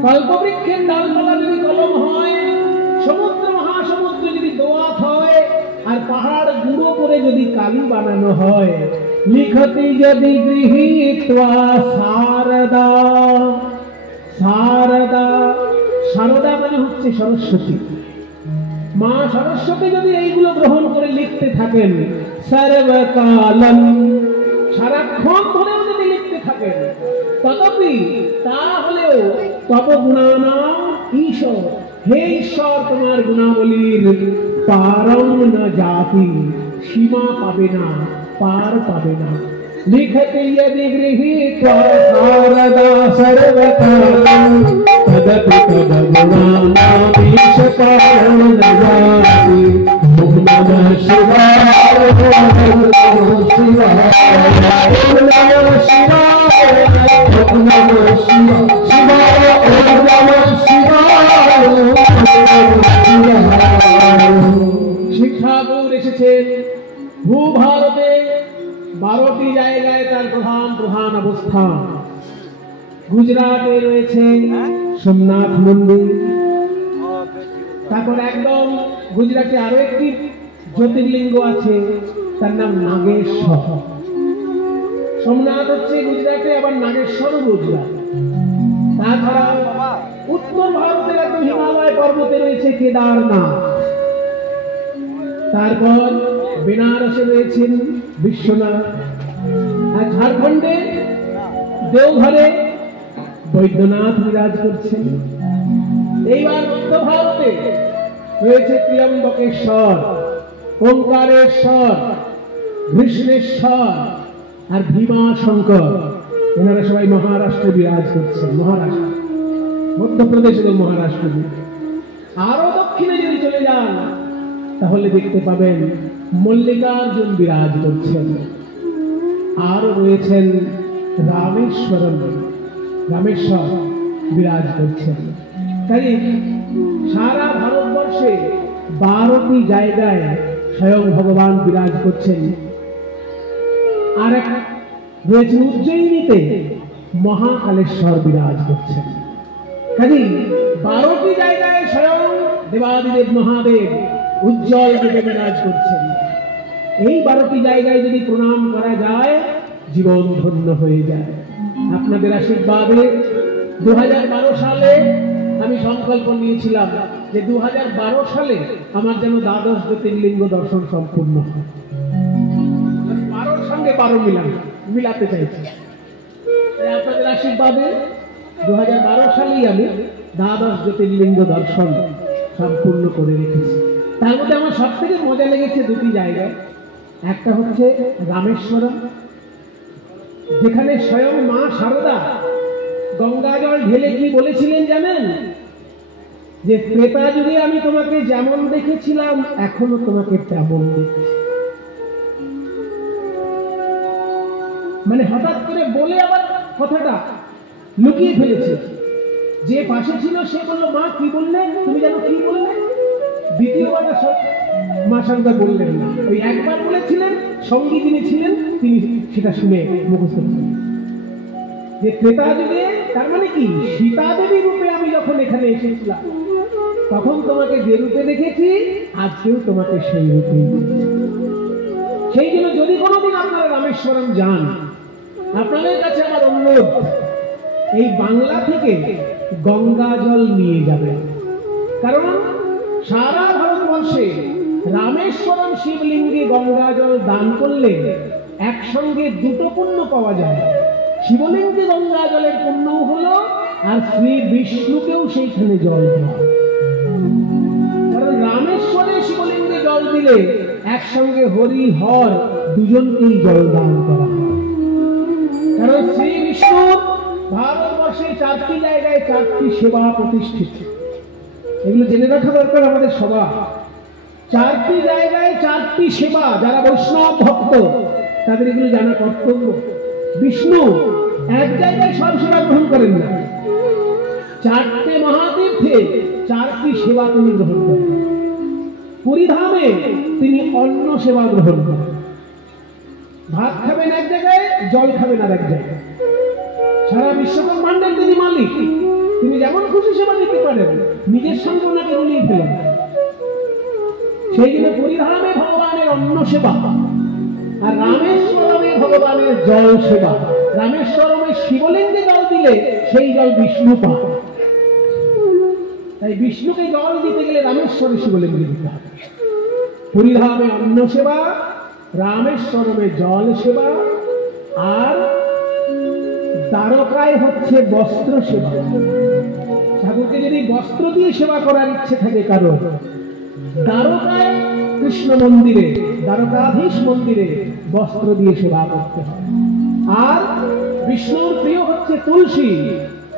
কল্পবৃক্ষের ডালপালা যদি কলম হয়, সমুদ্র মহাসমুদ্র যদি দোয়াত হয়, আর পাহাড় গুঁড়ো করে যদি কালি বানানো হয়, लिखति यदि गृहीत्वा शारदा शारदा शारदा মানে হচ্ছে সরস্বতী মা সরস্বতী যদি এইগুলো গ্রহণ করে লিখতে থাকেন সর্বকালম সারাক্ষণ ধরেও যদি লিখতে থাকেন তথাপি তাহলেও তব গুণানাম ঈশ্বর হে ঈশ্বর তোমার গুণাবলীর পারম না জাতি সীমা পাবে না पार पावे ना लिखति यदि गृहीत्वा शारदा सर्वकालं तदपि तद्गुणानामीश पारो न जाति ओम नमः शिवाय ओम नमः शिवाय ओम नमः शिवाय ओम नमः शिवाय ओम नमः शिवाय शिक्षा गुरु এসেছেন ভূভারতে 12টি জায়গায় তার প্রধান প্রধান অবস্থান গুজরাটে রয়েছে সোমনাথ মন্দির তারপর একদম গুজরাটে আরো একটি জ্যোতির্লিঙ্গ আছে তার নাম নাগেশ্বর সোমনাথ হচ্ছে গুজরাটে আবার নাগেশ্বর গুজরাট তাছাড়া উত্তর ভারতের একদম হিমালয় পর্বতে রয়েছে কেদারনাথ তারপর বেনারসে রয়েছেন বিশ্বনাথ আর ঝাড়খণ্ডে দেওঘরে বৈদ্যনাথ বিরাজ করছেন এইবার মধ্য ভারতে রয়েছে ত্র্যম্বকেশ্বর ওঙ্কারেশ্বর কৃষ্ণেশ্বর আর ভীমাশঙ্কর এনারা সবাই মহারাষ্ট্রে বিরাজ করছেন মহারাষ্ট্র মধ্যপ্রদেশ এবং মহারাষ্ট্র আরো দক্ষিণে যদি চলে যান তাহলে দেখতে পাবেন মল্লিকার্জুন বিরাজ করছেন আর রয়েছেন রামেশ্বর বিরাজ করছেন তাই সারা ভারতবর্ষে 12টি জায়গায় স্বয়ং ভগবান বিরাজ করছেন আর এক রয়েছে উজ্জয়িনীতে মহাকালেশ্বর বিরাজ করছেন কাজে 12টি জায়গায় স্বয়ং দেবাদিদেব মহাদেব উজ্জ্বল রূপে বিরাজ করছেন এই 12টি জায়গায় যদি প্রণাম করা যায় জীবন ধন্য হয়ে যায় আপনাদের আশীর্বাদে 2012 সালে আমি সংকল্প নিয়েছিলাম যে 2012 সালে আমার যেন দ্বাদশ জ্যোতির্লিঙ্গ দর্শন সম্পূর্ণ হয় 12 সঙ্গে 12 মিলাতে চাইছি তাই আপনাদের আশীর্বাদে 2012 সালেই আমি দ্বাদশ জ্যোতির্লিঙ্গ দর্শন সম্পূর্ণ করে রেখেছি তার মধ্যে আমার সব থেকে মজা লেগেছে দুটি জায়গায় একটা হচ্ছে রামেশ্বরম যেখানে স্বয়ং মা শারদা গঙ্গা জল ঢেলে কি বলেছিলেন জানেন যে ত্রেতা যুগে আমি তোমাকে যেমন দেখেছিলাম এখনো তোমাকে তেমন দেখছি মানে হঠাৎ করে বলে আবার কথাটা লুকিয়ে ফেলেছে যে পাশে ছিল সে বলল মা কি বললে তুমি জানো কি বললে দ্বিতীয়বার মা শারদা বললেন না ওই একবার বলেছিলেন সঙ্গী যিনি ছিলেন তিনি সেটা শুনে মুখস্থ করেছেন যে ত্রেতা যুগে তার মানে কি সীতা দেবী রূপে আমি যখন এখানে এসেছিলাম তখন তোমাকে যে রূপে দেখেছি আজকেও তোমাকে সেই রূপে সেই জন্য যদি কোনোদিন আপনারা রামেশ্বরম যান আপনাদের কাছে আমার অনুরোধ এই বাংলা থেকে গঙ্গা জল নিয়ে যাবেন কারণ সারা ভারতবর্ষে রামেশ্বরম শিবলিঙ্গে গঙ্গা জল দান করলে একসঙ্গে দুটো পুণ্য পাওয়া যায় শিবলিঙ্গে গঙ্গা জলের পুণ্যও হলো আর শ্রী বিষ্ণুকেও সেইখানে জল দেওয়া কারণ রামেশ্বরে শিবলিঙ্গে জল দিলে একসঙ্গে হরি হর দুজনকেই জল দান করা হয় কারণ শ্রী বিষ্ণু ভারতবর্ষে 4টি জায়গায় 4টি সেবা প্রতিষ্ঠিত এগুলো জেনে রাখা দরকার আমাদের সবার 4টি জায়গায় 4টি সেবা যারা বৈষ্ণব ভক্ত তাদের এগুলো জানা কর্তব্য বিষ্ণু এক জায়গায় সব সেবা গ্রহণ করেন না 4টে মহাতীর্থে 4টি সেবা তিনি গ্রহণ করেন পুরীধামে তিনি অন্ন সেবা গ্রহণ করেন ভাত খাবেন এক জায়গায় জল খাবেন আর এক জায়গায় সারা বিশ্বব্রহ্মাণ্ডের তিনি মালিক তিনি যেমন খুশি সেবা দিতে পারেন নিজের সঙ্গে ওনাকে রলিয়ে ফেলেন সেই জন্য পুরীধামে ভগবানের অন্ন সেবা আর রামেশ্বরমে ভগবানের জল সেবা। রামেশ্বরমে শিবলিঙ্গে জল দিলে সেই জল বিষ্ণু পায়, তাই বিষ্ণুকে জল দিতে গেলে রামেশ্বরে শিবলিঙ্গে দিতে হবে। পুরীধামে অন্ন সেবা, রামেশ্বরমে জল সেবা, আর দ্বারকায় হচ্ছে বস্ত্র সেবা। ঠাকুরকে যদি বস্ত্র দিয়ে সেবা করার ইচ্ছে থাকে কারো, দ্বারকায় কৃষ্ণ মন্দিরে, দ্বারকাধীশ মন্দিরে বস্ত্র দিয়ে সেবা করতে হয়। আর বিষ্ণুর প্রিয় হচ্ছে তুলসী,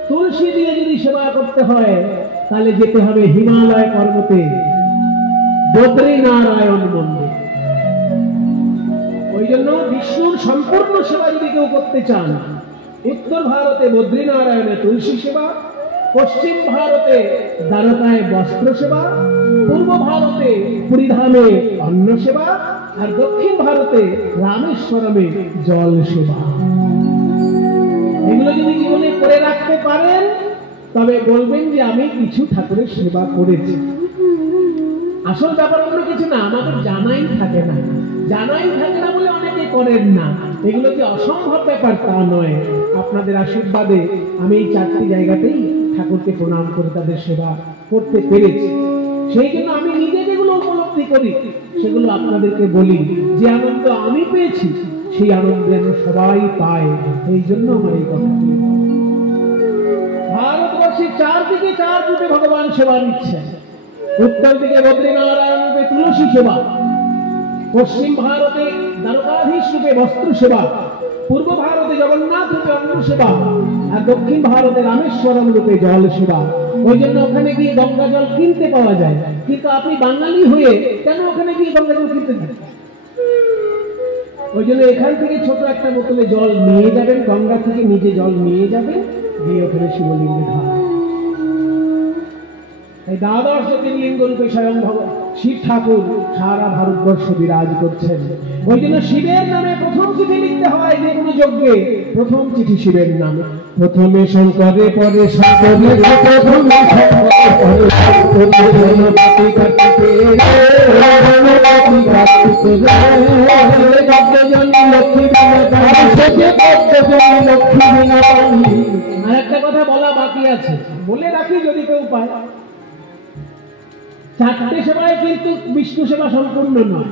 তুলসী দিয়ে যদি সেবা করতে হয় তাহলে যেতে হবে হিমালয় পর্বতে বদ্রীনারায়ণ মন্দির। ওই জন্য বিষ্ণুর সম্পূর্ণ সেবা যদি কেউ করতে চান, উত্তর ভারতে বদ্রীনারায়ণে তুলসী সেবা, পশ্চিম ভারতে দ্বারকায় বস্ত্র সেবা, পূর্ব ভারতে পুরীধামে অন্ন সেবা, আর দক্ষিণ ভারতে রামেশ্বরমে জল সেবা। এগুলো যদি জীবনে করে রাখতে পারেন তবে বলবেন যে আমি কিছু ঠাকুরের সেবা করেছি। আসল ব্যাপার অন্য কিছু না, আমাদের জানাই থাকে না। জানাই থাকে না বলে অনেকে করেন না। এগুলো কি অসম্ভব ব্যাপার তা নয়। আপনাদের আশীর্বাদে আমি এই 4টি জায়গাতেই ঠাকুরকে প্রণাম করে তাদের সেবা করতে পেরেছি। সেই জন্য আমি নিজে যেগুলো উপলব্ধি করি সেগুলো আপনাদেরকে বলি। যে আনন্দ আমি পেয়েছি সেই আনন্দ যেন সবাই পায়, এই জন্য আমার এই কথাটি। ভারতবর্ষের 4 দিকে 4 রূপে ভগবান সেবা নিচ্ছেন। উত্তর দিকে বদ্রীনারায়ণ রূপে তুলসী সেবা, পশ্চিম ভারতে দ্বারকাধীশ রূপে বস্ত্র সেবা, পূর্ব ভারতে জগন্নাথ রূপে অন্ন সেবা, আর দক্ষিণ ভারতে রামেশ্বরম রূপে জল সেবা। ওই জন্য ওখানে গিয়ে গঙ্গা জল কিনতে পাওয়া যায়, কিন্তু আপনি বাঙালি হয়ে কেন ওখানে গিয়ে গঙ্গা জল কিনতে যাবেন? ওই জন্য এখান থেকে ছোট একটা বোতলে জল নিয়ে যাবেন, গঙ্গা থেকে নিজে জল নিয়ে যাবেন, গিয়ে ওখানে শিবলিঙ্গে ঢালবেন। এই দ্বাদশ জ্যোতির্লিঙ্গ রূপে স্বয়ং শিব ঠাকুর সারা ভারতবর্ষে বিরাজ করছেন। ওই জন্য শিবের নামে প্রথম চিঠি লিখতে হয় যে কোনো যজ্ঞে, প্রথম চিঠি শিবের নামে। প্রথমে শঙ্করে, পরে শঙ্করে, প্রথমে শঙ্করে, পরে শঙ্করে, গণপতি কার্তিকে গণপতি কার্তিকে ভক্তজনী লক্ষ্মী বিনা পানি, ভক্তজনী লক্ষ্মী বিনা পানি। আর একটা কথা বলা বাকি আছে, বলে রাখি যদি কেউ পায়। 4টে সেবায় কিন্তু বিষ্ণু সেবা সম্পূর্ণ নয়।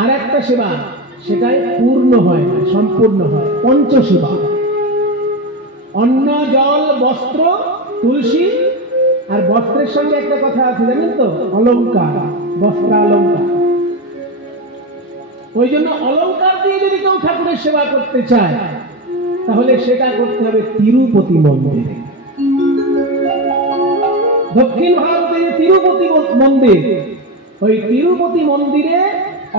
আর একটা সেবা সেটাই পূর্ণ হয়, সম্পূর্ণ হয়, পঞ্চসেবা। অন্ন, জল, বস্ত্র, তুলসী। আর বস্ত্রের সঙ্গে একটা কথা আছে জানেন তো, অলংকার, বস্ত্রালংকার। ওই জন্য অলংকার দিয়ে যদি কেউ ঠাকুরের সেবা করতে চায় তাহলে সেটা করতে হবে তিরুপতি মন্দিরে। দক্ষিণ ভারতে তিরুপতি মন্দির, ওই তিরুপতি মন্দিরে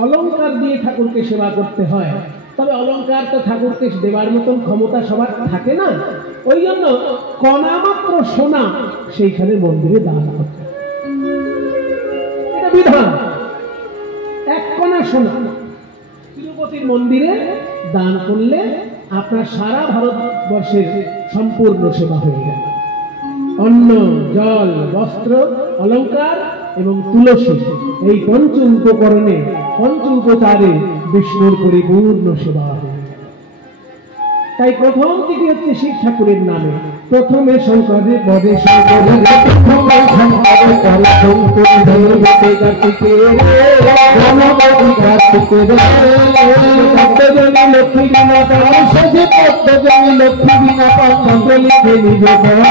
অলংকার দিয়ে ঠাকুরকে সেবা করতে হয়। তবে অলংকার তো ঠাকুরকে দেবার মতন ক্ষমতা সবার থাকে না, ওই জন্য কণা মাত্র সোনা সেইখানে মন্দিরে দান করতে হয়। এটা বিধান, 1 কণা সোনা তিরুপতির মন্দিরে দান করলে আপনার সারা ভারতবর্ষের সম্পূর্ণ সেবা হয়ে যাবে। অন্ন, জল, বস্ত্র, অলংকার এবং তুলসী, এই পঞ্চ উপকরণে, পঞ্চ উপচারে বিষ্ণুর পরিপূর্ণ সেবা হবে। তাই প্রথম চিঠি হচ্ছে শিব ঠাকুরের নামে। প্রথমে শঙ্করে, পরে শঙ্করে, প্রথমে শঙ্করে, পরে শঙ্করে, গণপতি কার্তিকে গণপতি কার্তিকে ভক্তজনী লক্ষ্মী বিনা পানি, সেজে ভক্তজনী লক্ষ্মী বিনা পানি, পত্র লিখে নিজে ঘরে,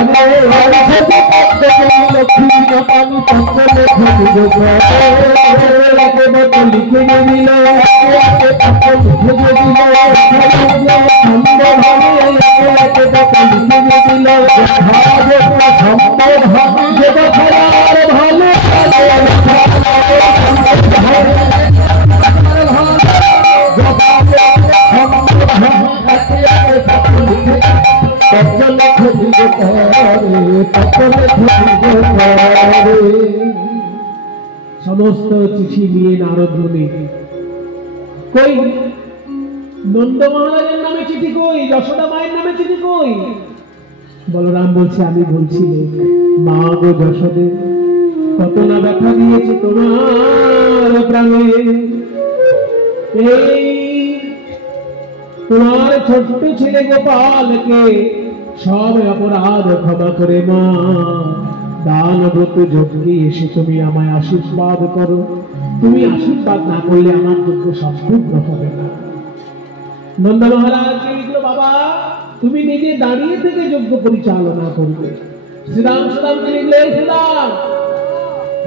সেজে ভক্তজনী লক্ষ্মী বিনা পানি, পত্র লিখে নিজে ঘরে, একে পত্র লিখে দিল, একে পত্র লিখে দিল, সম্ভব হবে, একে পত্র লিখে দিল, ভাবে সম্ভব হবে, যেটা খেলার ভালো সমস্ত চিঠি নিয়ে নারদ মুনি। কই নন্দ মহারাজের নামে চিঠি কই? যশোদা মায়ের নামে চিঠি কই? বলরাম বলছে আমি বলছি মা গো যশোদে, কত না ব্যথা দিয়েছে তোমার প্রাণে। এই তোমার ছোট্ট ছেলে গোপালকে সব অপরাধ ক্ষমা করে মা দান ব্রত যজ্ঞে এসে তুমি আমায় আশীর্বাদ করো। তুমি আশীর্বাদ না করলে আমার যজ্ঞ সম্পূর্ণ হবে না। নন্দ মহারাজ লিখলো, বাবা তুমি নিজে দাঁড়িয়ে থেকে যজ্ঞ পরিচালনা করবে। শ্রীরামকে লিখলে, শ্রীরাম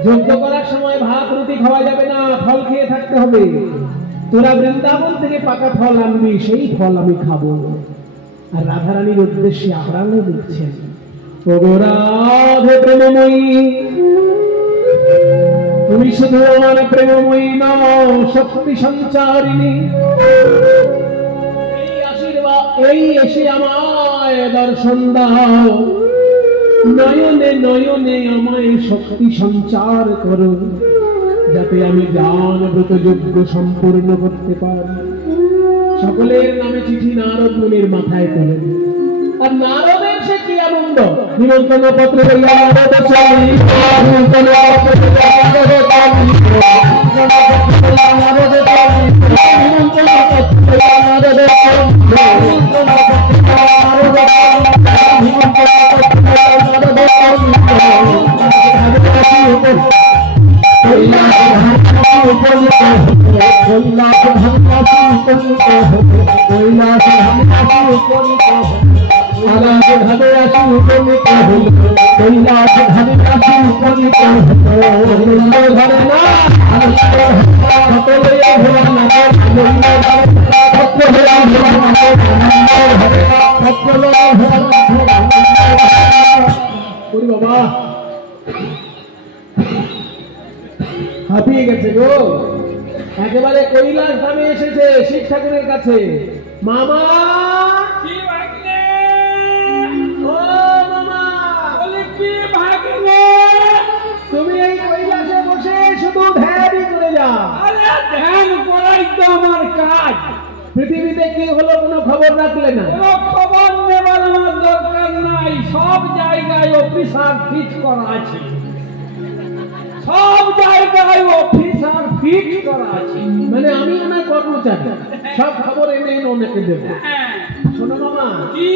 যজ্ঞ করার সময় ভাত রুটি খাওয়া যাবে না, ফল খেয়ে থাকতে হবে। তোরা বৃন্দাবন থেকে পাকা ফল আনবি, সেই ফল আমি খাবো। আর রাধারানীর উদ্দেশ্যে আপ্রাণে লিখছেন, ওগো রাধে প্রেমময়ী, তুমি শুধু আমার প্রেমময়ী নও, শক্তি সঞ্চারিণী। এই এসে আমায় দর্শন দাও, নয়নে নয়নে আমায় শক্তি সঞ্চার করো, যাতে আমি জ্ঞান ব্রত যজ্ঞ সম্পূর্ণ করতে পারি। সকলের নামে চিঠি নারদ মুনির মাথায় তোলেন। আর নারদের সে কি আনন্দ! নিমন্ত্রণ পত্র লইয়া নারদ চলি, নিমন্ত্রণ পত্র লইয়া নারদ চলি, নারদ চলি, নিমন্ত্রণ পত্র লইয়া নারদ চলি, নিমন্ত্রণ পত্র লইয়া নারদ চলি, নিমন্ত্রণ পত্র লইয়া নারদ চলি। বাবা হাঁপিয়ে গেছে গো, একেবারে কৈলাস ধামে এসেছে শিব ঠাকুরের কাছে। মামা ও মামা, তুমি এই কৈলাসে বসে শুধু ধ্যানই করে যাও। ধ্যান করাই তো আমার কাজ। পৃথিবীতে কি হলো কোনো খবর রাখলে না? কোনো খবর নেবার আমার দরকার নাই। সব জায়গায় অফিসার ফিট করা আছে, সব জায়গায় অফিসার ফিট করা আছে। মানে আমি ওনার কর্মচারী, সব খবর এনে ওনাকে দেব। শোনো মামা, কি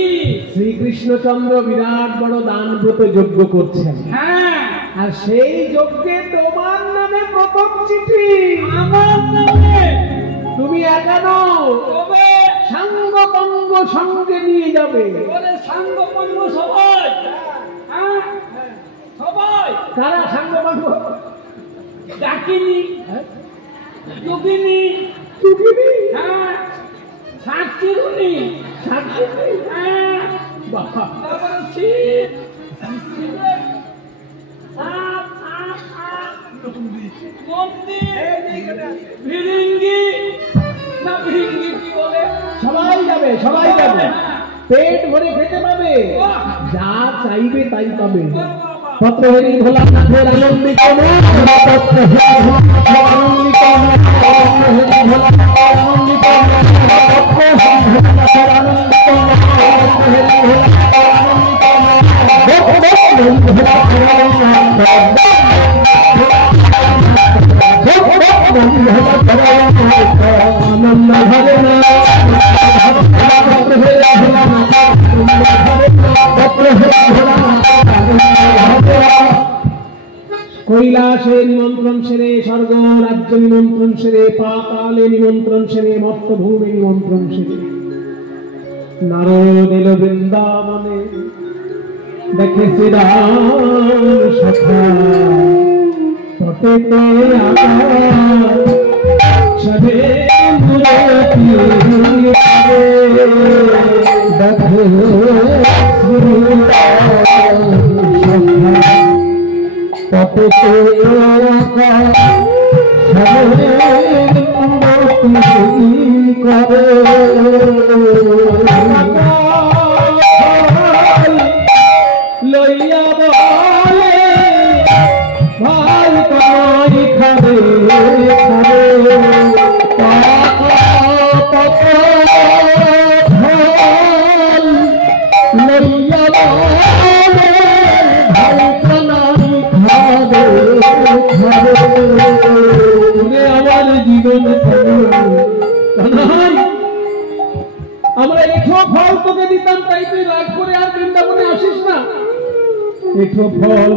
শ্রীকৃষ্ণচন্দ্র বিরাট বড় দান ব্রত যজ্ঞ করছেন। হ্যাঁ, আর সেই যজ্ঞে তোমার নামে প্রথম চিঠি। আমার নামে? তুমি একা নও, তবে সাঙ্গ পঙ্গ সঙ্গে নিয়ে যাবে। ওরে সাঙ্গ পঙ্গ সবাই? হ্যাঁ সবাই। কারা সাঙ্গ পঙ্গ? ডাকিনি, যোগিনী, যোগিনী, হ্যাঁ সাক্ষিরুনি, সাক্ষিরুনি, হ্যাঁ বাবা, তারপরে শিব, নন্দী, ভিরিঙ্গি, না ভিরিঙ্গি কি বলে? সবাই যাবে, সবাই যাবে। পেট ভরে খেতে পাবে, যা চাইবে তাই পাবে। পত্র হেরি ভোলানাথের আনন্দিত মন, পত্র হেরি ভোলানাথের আনন্দিত মন, পত্র হেরি ভোলানাথের আনন্দিত মন, পত্র হেরি ভোলানাথের আনন্দিত মন, পত্র হেরি ভোলানাথের আনন্দিত মন, পত্র হেরি ভোলানাথের আনন্দিত আনন্দ ভরে না পত্র হেরি ভোলানাথ, পত্র হেরি ভোলানাথ। কৈলাসে নিমন্ত্রণ সেরে, স্বর্গ রাজ্য নিমন্ত্রণ সেরে, পাতালে নিমন্ত্রণ সেরে, মর্তভূমি নিমন্ত্রণ সেরে, নারদ এলো বৃন্দাবনে। দেখে শ্রীরাম সখা পটেতে সবে দেখে পটেতে করে লইয়া বলে ভাই তাই খাবে খাবে লইয়া বলে ভাই কানাই খাবে খাবে আমার জীবন কানাই ফল তোকে দিতাম, তাই তুই রাগ করে আর বৃন্দাবনে আসিস না। এঠো ফল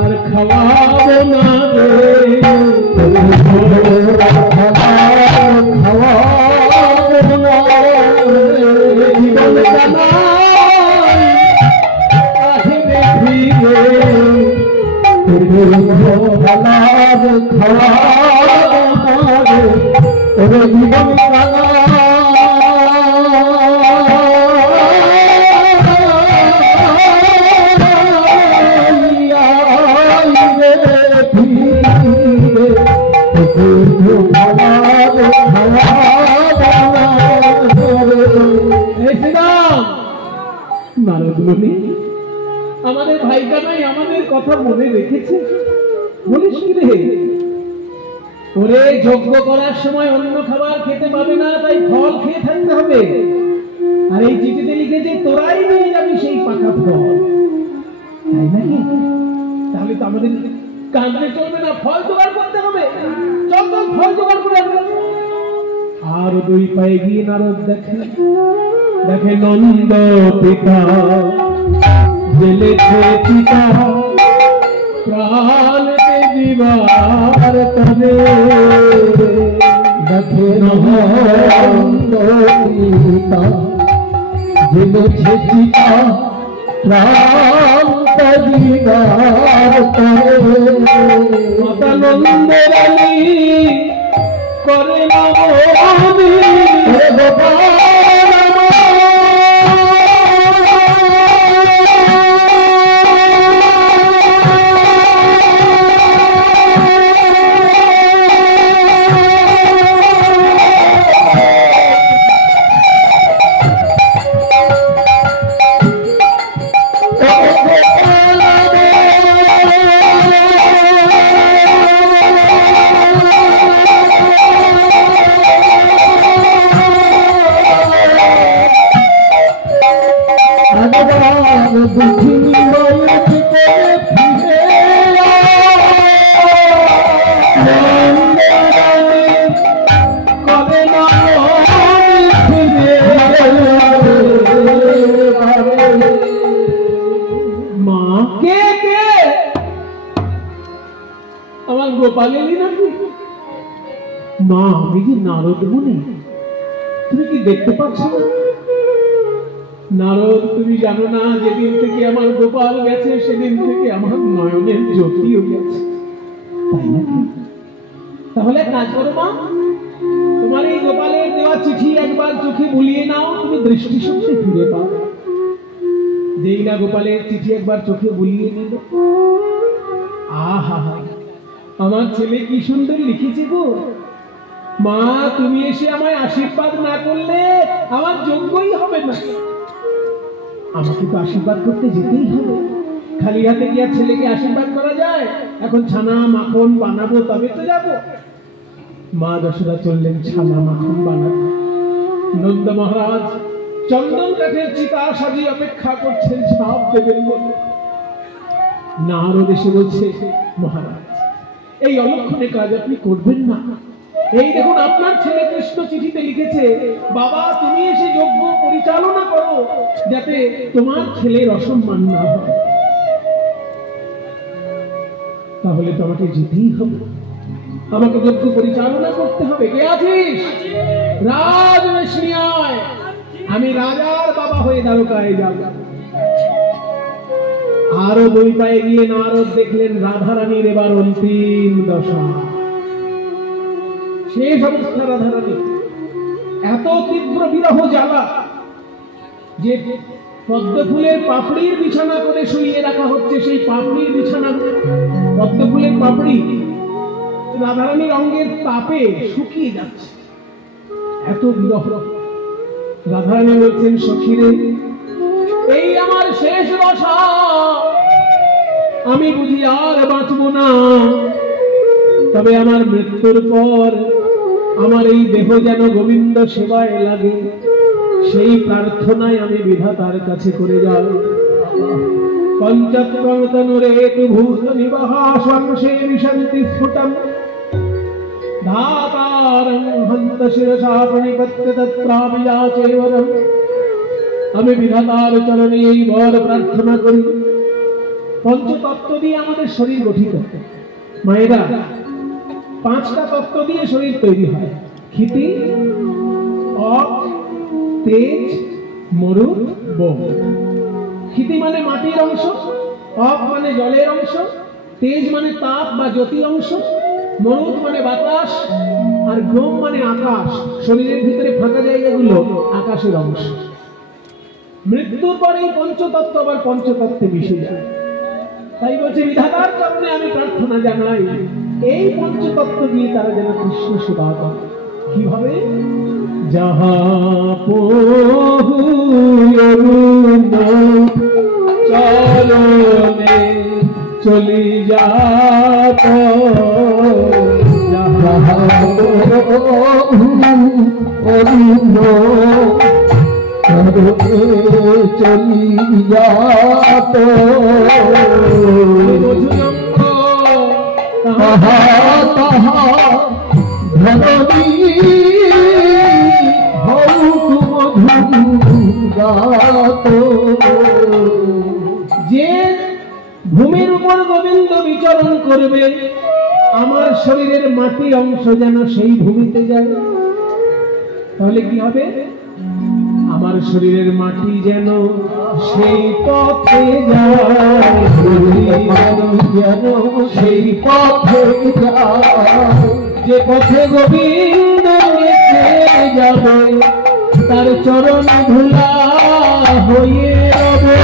আর খাওয়াবো না রে, খাওয়াবো না জীবন জানাই আহিবে ফিরে, খাওয়াবো না রে ওরে জীবন নারদমণি, আমাদের ভাইটা নাই আমাদের কথা মনে রেখেছে? বলিস কি রে? ওরে যজ্ঞ করার সময় অন্য খাবার খেতে পাবে না, তাই ফল খেয়ে থাকতে হবে। আর এই চিঠিতে লিখেছে তোরাই নিয়ে যাবি সেই পাকা ফল, তাই নাকি? তাহলে তো আমাদের কাঁদলে চলবে না, ফল জোগাড় করতে হবে। চল চল ফল জোগাড় করে আনবো। আর দুই পায়ে গিয়ে নারদ দেখে নন্দ পিতা জেলেছে চিতা, প্রাণে জীবার তবে দেখে নন্দ পিতা জেলেছে চিতা, প্রাণ জীবার তবে মাতা নন্দরানী করে নবমী গোপালেরই নাকি? মা, আমি কি নারদ মুনি? তুমি কি দেখতে পাচ্ছ না? নারদ, তুমি জানো না যেদিন থেকে আমার গোপাল গেছে সেদিন থেকে আমার নয়নের জ্যোতিও গেছে, তাই নাকি? তাহলে কাজ করো মা, তোমার এই গোপালের দেওয়া চিঠি একবার চোখে বুলিয়ে নাও, তুমি দৃষ্টিশক্তি ফিরে পাও। যেই না গোপালের চিঠি একবার চোখে বুলিয়ে নিল, আহা, আমার ছেলে কি সুন্দর লিখেছে গো। মা, তুমি এসে আমায় আশীর্বাদ না করলে আমার যোগ্যই হবে না। আমাকে তো আশীর্বাদ করতে যেতেই হবে, খালি হাতে গিয়ে ছেলেকে আশীর্বাদ করা যায়? এখন ছানা মাখন বানাবো তবে তো যাবো। মা যশোদা চললেন ছানা মাখন বানাতে। নন্দ মহারাজ চন্দন কাঠের চিতা সাজিয়ে অপেক্ষা করছেন সাপ দেবেন বলে। নারদ এসে বলছে, মহারাজ এই অলক্ষণে কাজ আপনি করবেন না। এই দেখুন আপনার ছেলে কৃষ্ণ চিঠিতে লিখেছে, বাবা তুমি এসে যজ্ঞ পরিচালনা করো যাতে তোমার ছেলের অসম্মান না হয়। তাহলে তো আমাকে যেতেই হবে, আমাকে যজ্ঞ পরিচালনা করতে হবে। কে আছিস? রাজবেশী আয়, আমি রাজার বাবা হয়ে দ্বারকায় যাব। আরো দুই পায়ে গিয়ে নারদ দেখলেন রাধারানীর এবার অন্তিম দশা, শেষ অবস্থা রাধারানী। এত তীব্র বিরহ জ্বালা যে পদ্ম ফুলের পাপড়ির বিছানা করে শুইয়ে রাখা হচ্ছে, সেই পাপড়ির বিছানা পদ্ম ফুলের পাপড়ি রাধারানীর অঙ্গের তাপে শুকিয়ে যাচ্ছে। এত বিরহ। রাধারানী বলছেন, সখীরে এই আমার শেষ দশা, আমি বুঝি আর বাঁচব না। তবে আমার মৃত্যুর পর আমার এই দেহ যেন গোবিন্দ সেবায় লাগে, সেই প্রার্থনায় আমি বিধাতার কাছে করে যাই। পঞ্চত্রতনুরেতু ভূত নিবাহাসং শেরিশন্তি স্ফুটং ধাতারং হন্ত শিরসা প্রণিপত্য তত্রাপি যাচেবরং আমি বিধাতার চরণে এই বর প্রার্থনা করি। পঞ্চতত্ত্ব দিয়ে আমাদের শরীর গঠিত। মায়েরা, 5টা তত্ত্ব দিয়ে শরীর তৈরি হয়। ক্ষিতি, অপ, তেজ, মরুৎ, বোম। ক্ষিতি মানে মাটির অংশ, অপ মানে জলের অংশ, তেজ মানে তাপ বা জ্যোতির অংশ, মরুৎ মানে বাতাস, আর ব্যোম মানে আকাশ। শরীরের ভিতরে ফাঁকা জায়গাগুলো আকাশের অংশ। মৃত্যুর পরে এই পঞ্চতত্ত্ব আবার পঞ্চতত্ত্বে মিশে যায়। তাই বলছে বিধাতার চরণে আমি প্রার্থনা জানাই এই পঞ্চতত্ত্ব দিয়ে তারা যেন কৃষ্ণ সেবা করে। কিভাবে? যাহা প্রভু চরণে চলি যাত, যাহা চলি যাত তাহা তাহা ধনী যে ভূমির উপর গোবিন্দ বিচরণ করবে, আমার শরীরের মাটির অংশ যেন সেই ভূমিতে যায়। তাহলে কি হবে? আমার শরীরের মাটি যেন সেই পথে যায়, যেন সেই পথে যায়, যে পথে গোবিন্দ নিয়ে যাবে তার চরণ ধুলা হয়ে রবে।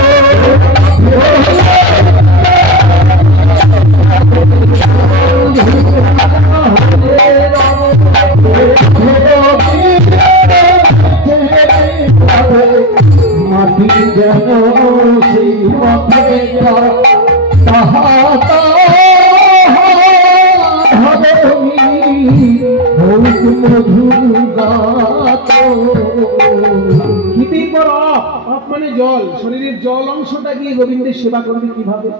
মাটি যেন সেই পথে যায়, তাহা ক্ষিতির পর অপ মানে জল, শরীরের জল অংশটা গিয়ে গোবিন্দের সেবা করবে কিভাবে?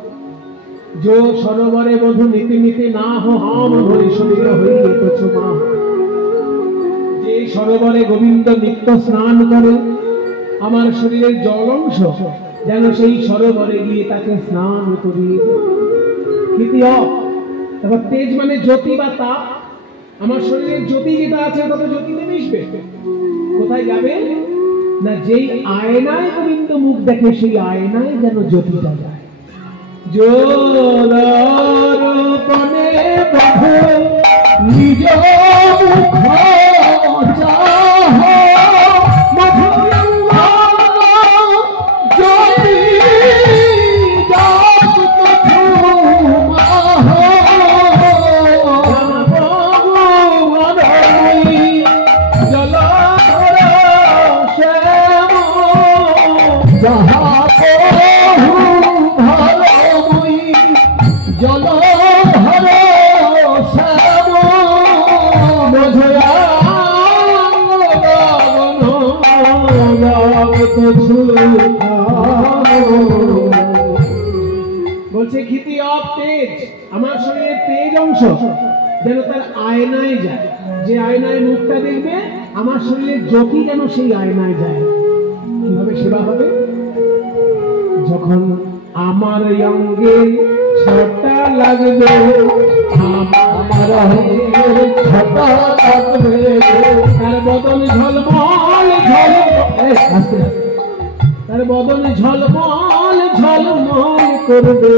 जो सरोवरे बधु नीति नीति ना हो हम भरे शरीर हইলে তো মা। যে সরোবরে গোবিন্দ নিত্য স্নান করে, আমার শরীরের জল অংশ যেন সেই সরোবরে গিয়ে তাকে স্নান করিয়ে দেয়। ক্ষিতি অপ। তারপর তেজ মানে জ্যোতি বা তাপ। আমার শরীরের জ্যোতি যেটা আছে ওটা তো জ্যোতিতে মিশবে। কোথায় যাবে না? যেই আয়নায় গোবিন্দ মুখ দেখে সেই আয়নায় যেন জ্যোতিটা যায়। जोदर्पणे बधु निज मुख चाहो मधुरंग ज्योति जात पथु माहो जलधर श्याम जहाँ বলছে ক্ষিতি অপ তেজ। আমার শরীরের তেজ অংশ যেন তার আয়নায় যায়। যে আয়নায় মুখটা দেখবে আমার শরীরের জ্যোতি যেন সেই আয়নায় যায়। কিভাবে সেবা হবে? যখন আমার অঙ্গে ছটা লাগবে, আমার অঙ্গে ছটা লাগবে, তার বদন ঝলমল ঝলমল, তার বদন ঝলমল ঝলমল করবে।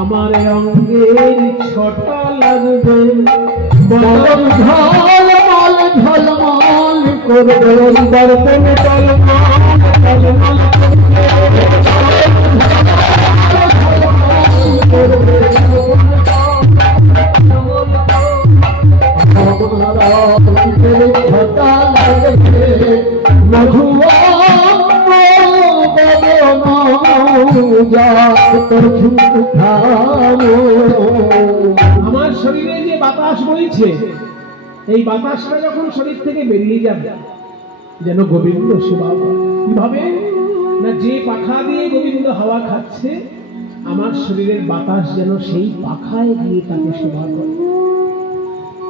আমার অঙ্গের ছটা লাগবে, বদন ঝলমল ঝলমল করবে, দর্পণ ঝলমল ঝলমল করবে। আমার শরীরে যে বাতাস বইছে, এই বাতাসটা যখন শরীর থেকে বেরিয়ে যাবে যেন গোবিন্দ সেবা করে। কিভাবে না? যে পাখা দিয়ে গোবিন্দ হাওয়া খাচ্ছে, আমার শরীরের বাতাস যেন সেই পাখায় গিয়ে তাকে সেবা করে।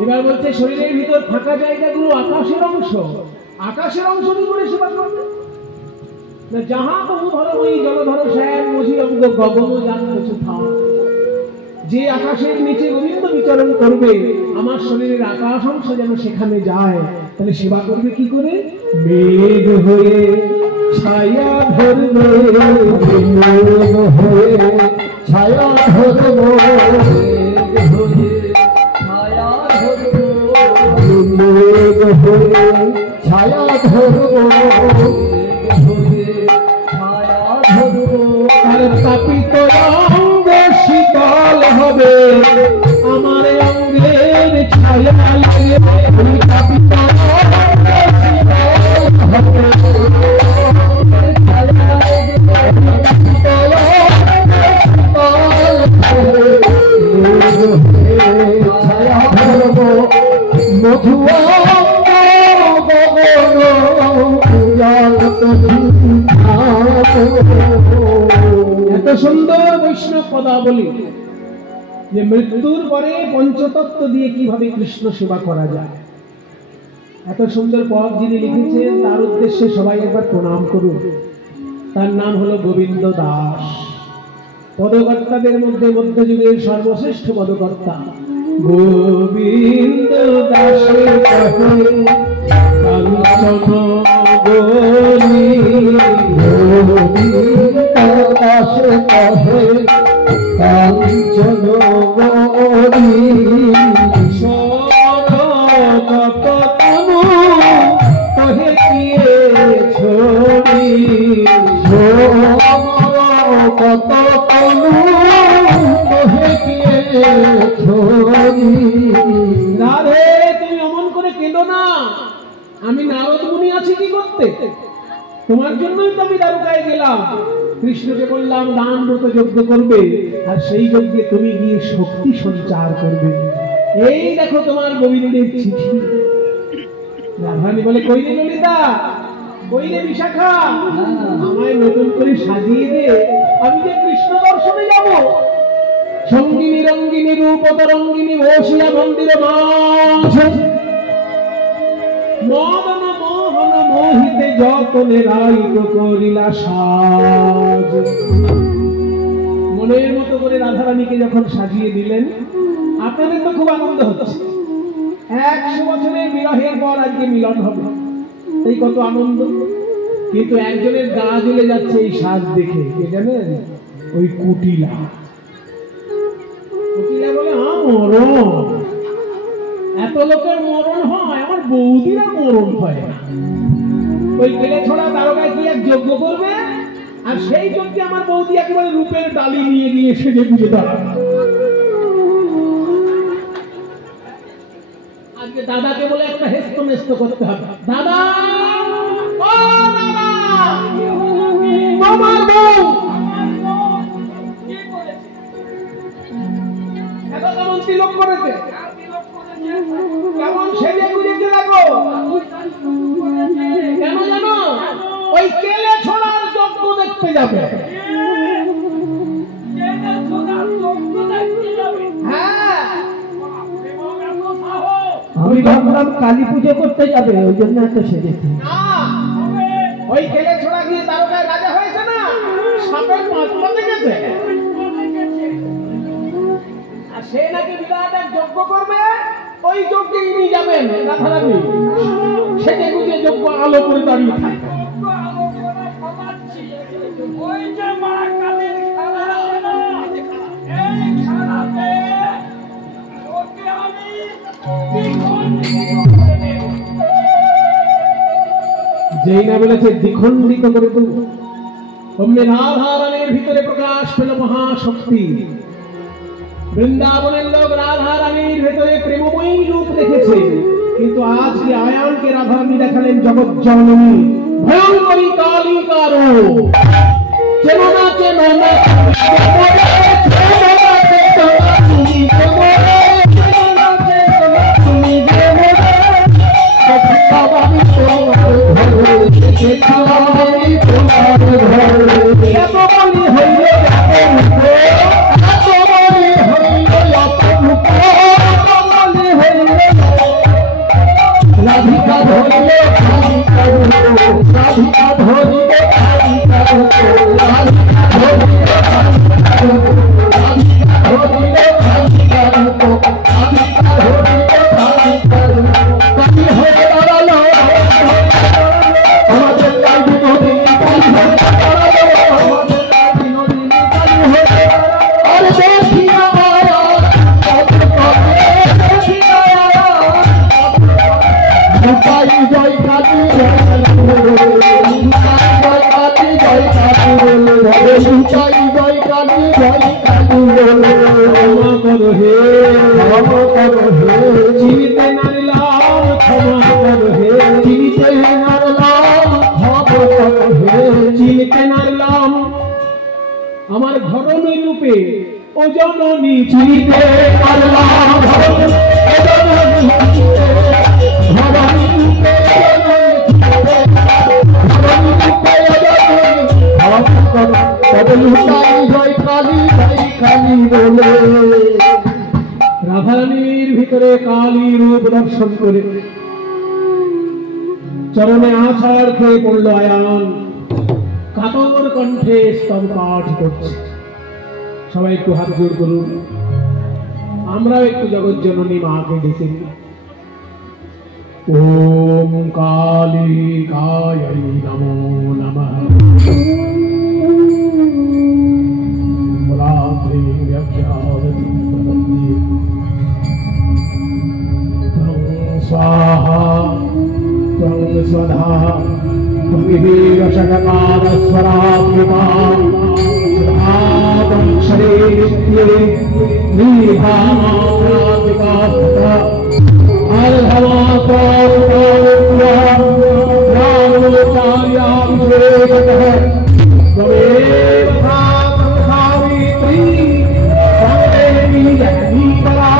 এবার বলছে শরীরের ভিতর ফাঁকা জায়গাগুলো আকাশের অংশ। আকাশের অংশ কি করে সেবা করবে? না যাহা বহু ধরো ওই জলধর শ্যাম মহিরঙ্গ গগন যান কিছু থাম। যে আকাশের নিচে গোবিন্দ বিচরণ করবে, আমার শরীরের আকাশ অংশ যেন সেখানে যায়, তাহলে সেবা করবে কি করে? মেঘ হয়ে ছায়া ধরবে, মেঘ হয়ে ছায়া ধরবো, মেঘ হয়ে ছায়া ধরবো, আর তাপিত অঙ্গ শীতল হবে, আমার অঙ্গের ছায়া লাগে। তাপিত অঙ্গ শীতল হবে, এত সুন্দর বৈষ্ণব পদাবলী যে মৃত্যুর পরে পঞ্চতত্ত্ব দিয়ে কিভাবে কৃষ্ণ সেবা করা যায়, এত সুন্দর পদ যিনি লিখেছেন তার উদ্দেশ্যে সবাই একবার প্রণাম করুন। তার নাম হলো গোবিন্দ দাস। পদকর্তাদের মধ্যে মধ্যযুগের সর্বশ্রেষ্ঠ পদকর্তা গোবিন্দ দাসে কহে কাঞ্চন গৌরী, গোবিন্দ দাসে কহে কাঞ্চন গৌরী, সরগত তনু কহে কিয়ে ছড়ি, কত তনু কহে কিয়ে ছড়ি। রাধে তুমি অমন করে কেঁদো না, আমি নারদ মুনি আছি কি করতে? তোমার জন্যই তো আমি দ্বারকায় গেলাম। কৃষ্ণকে বললাম দান ব্রত যজ্ঞ করবে, আর সেই যজ্ঞে তুমি গিয়ে শক্তি সঞ্চার করবে। এই দেখো তোমার গোবিন্দের চিঠি। রাধারানী বলে কই রে ললিতা, কই রে বিশাখা, আমায় নতুন করে সাজিয়ে দে, আমি যে কৃষ্ণ দর্শনে যাব। সঙ্গিনী রঙ্গিনী রূপ তরঙ্গিনী বসিয়া মন্দিরে মাঝে, মদন মোহন মোহিতে যতনে রাইত করিলা সাজ। মনের মতো করে রাধারানীকে যখন সাজিয়ে দিলেন, আপনাদের তো খুব আনন্দ হচ্ছে। 100 বছরের বিরহের পর আজকে মিলন হবে, এই কত আনন্দ। কিন্তু একজনের গা জ্বলে যাচ্ছে এই সাজ দেখে, কে জানেন? ওই কুটিলা। কুটিলা বলে মরণ, এত লোকের মরণ হয়, আমার বৌদিরা মরণ হয় না। ওই গেলে ছড়া দ্বারকায় কি এক যজ্ঞ করবে, আর সেই যজ্ঞে আমার বৌদি একেবারে রূপের ডালি নিয়ে গিয়ে সেজে গুজে দাঁড়াবে। আজকে দাদাকে বলে একটা হেস্ত মেস্ত করতে হবে। দাদা, ও দাদা, তোমার বউ এত কেমন তিলক করেছে, কেমন সেজে গুজেছে দেখো। কেন জানো? ওই কেলে ছোড়ার যজ্ঞ দেখতে যাবে। হ্যাঁ, আমি ভাবলাম কালী পুজো করতে যাবে, ওই জন্য এত সেজেছি। না, ওই কেলে ছোড়া গিয়ে দ্বারকায় রাজা হয়েছে না, সাপের পাঁচপা দেখেছে, আর সে নাকি বিরাট এক যজ্ঞ করবে। ওই যজ্ঞে ইনি যাবেন রাধারানী, সেজে গুজে যজ্ঞ আলো করে দাঁড়িয়ে থাকে। যেই না বলেছে দ্বিখণ্ডিত করে তুলব, অমনি রাধারানীর ভিতরে প্রকাশ পেল মহাশক্তি। বৃন্দাবনের লোক রাধারানীর ভেতরে প্রেমময়ী রূপ দেখেছে, কিন্তু আজকে আয়ানকে রাধারানী দেখালেন জগৎ জননী, ভয়ঙ্করী কালিকারো। চেনো না চেনো না রাধিকা ধরিলে কালী জয় কালী বলে জয় কালী জয় কালী বলে জয় কালী জয় কালী জয় কালী বলে ক্ষমা করো হে চিনিতে নারলাম ক্ষমা করো হে চিনিতে নারলাম ক্ষমা করো হে চিনিতে নারলাম আমার ধরনী রূপে ও জননী চিনিতে নারলাম ধরনী রূপে রাধারানীর ভিতরে কালী রূপ দর্শন করে চরণে আছাড় খেয়ে পড়ল আয়ান, কাতর কণ্ঠে স্তব পাঠ করছে। সবাই একটু হাত জোড় করুন, আমরাও একটু জগজ্জননী মাকে ডেকে ওম কালিকায় নমো নমঃ। स्वाहा त्वं स्वधा त्वमेव षट्कारस्वरात्मिकां सुधातं शरीरे नीभामात्मिका तथा अर्धमात्रात्मिकार्याभिषेकतः त्वमेव सावित्री त्वमेव जगदीपरा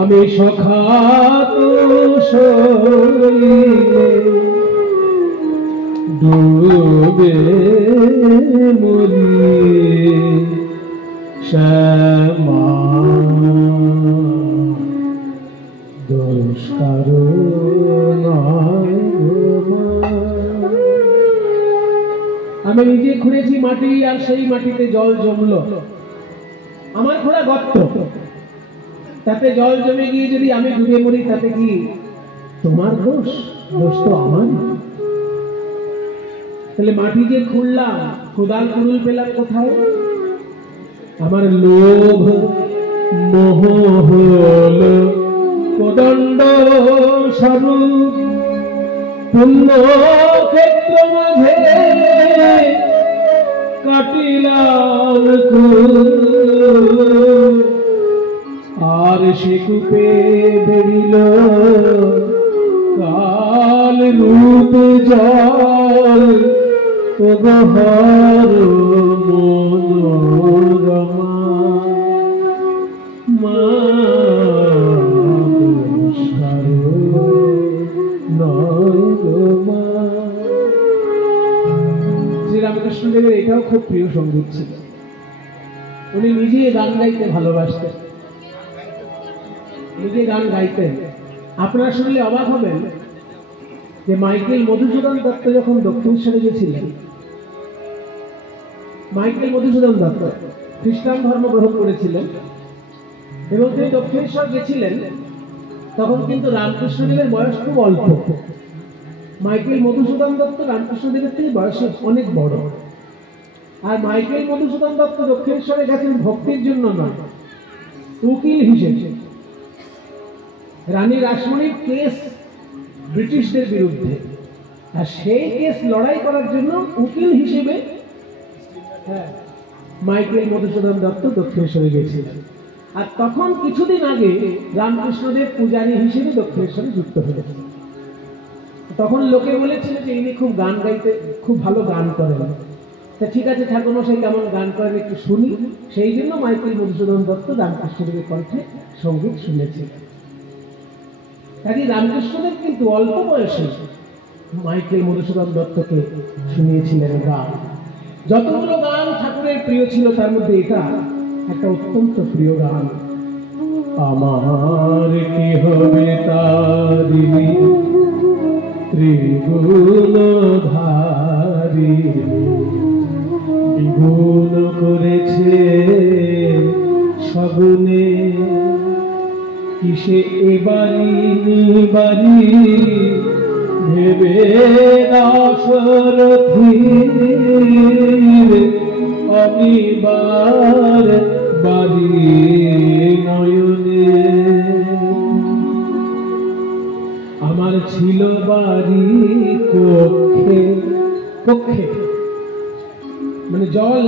আমি সখাত শরীরে ডুবে মরি শ্যামা দোষ কারো নয় মা। আমি নিজে খুঁড়েছি মাটি আর সেই মাটিতে জল জমলো, আমার খোঁড়া গর্ত, তাতে জল জমে গিয়ে যদি আমি ডুবে মরি তাতে কি তোমার দোষ? দোষ তো আমার। তাহলে মাটি যে খুঁড়লাম, কোদাল কুড়ুল পেলাম কোথায়? আমার লোভ মোহ হল কোদণ্ড স্বরূপ, পুণ্য ক্ষেত্র মাঝে কাটিলাম আর সে কূপে বেরিল কাল রূপ জল গহর মনোরমা মা শ্রীরামকৃষ্ণদেবের এটাও খুব প্রিয় সঙ্গীত ছিল। উনি নিজে গান গাইতে ভালোবাসতেন, নিজে গান গাইতেন। আপনারা শুনলে অবাক হবেন যে মাইকেল মধুসূদন দত্ত যখন দক্ষিণেশ্বরে গেছিলেন, মাইকেল মধুসূদন দত্ত খ্রিস্টান ধর্ম গ্রহণ করেছিলেন এবং তিনি দক্ষিণেশ্বর গেছিলেন, তখন কিন্তু রামকৃষ্ণদেবের বয়স খুব অল্প। মাইকেল মধুসূদন দত্ত রামকৃষ্ণদেবের থেকে বয়সে অনেক বড়। আর মাইকেল মধুসূদন দত্ত দক্ষিণেশ্বরে গেছেন ভক্তির জন্য নয়, উকিল হিসেবে। রানী রাসমণির কেস ব্রিটিশদের বিরুদ্ধে, আর সেই কেস লড়াই করার জন্য উকিল হিসেবে মাইকেল মধুসূদন দত্ত দক্ষিণেশ্বরে গেছিলেন। আর তখন কিছুদিন আগে রামকৃষ্ণদেব পূজারী হিসেবে দক্ষিণেশ্বরে যুক্ত হয়েছেন। তখন লোকে বলেছিল যে ইনি খুব গান গাইতে, খুব ভালো গান করেন। তা ঠিক আছে, ঠাকুরমশাই কেমন গান করেন একটু শুনি। সেই জন্য মাইকেল মধুসূদন দত্ত রামকৃষ্ণদেবের কণ্ঠে সঙ্গীত শুনেছিলেন। কাজে রামকৃষ্ণদেব কিন্তু অল্প বয়সে মাইকেল মধুসূদন দত্তকে শুনিয়েছিলেন গান। যতগুলো গান ঠাকুরের প্রিয় ছিল তার মধ্যে এটা একটা অত্যন্ত প্রিয় গান। আমার কি হবে তারিণী ত্রিগুণধারী, দ্বিগুণ করেছে সগুণে, কিসে এবারি নিবারি ভেবে দাশরথীর অনিবার বাড়ি নয়নে। আমার ছিল বাড়ি কক্ষে, কক্ষে মানে জল,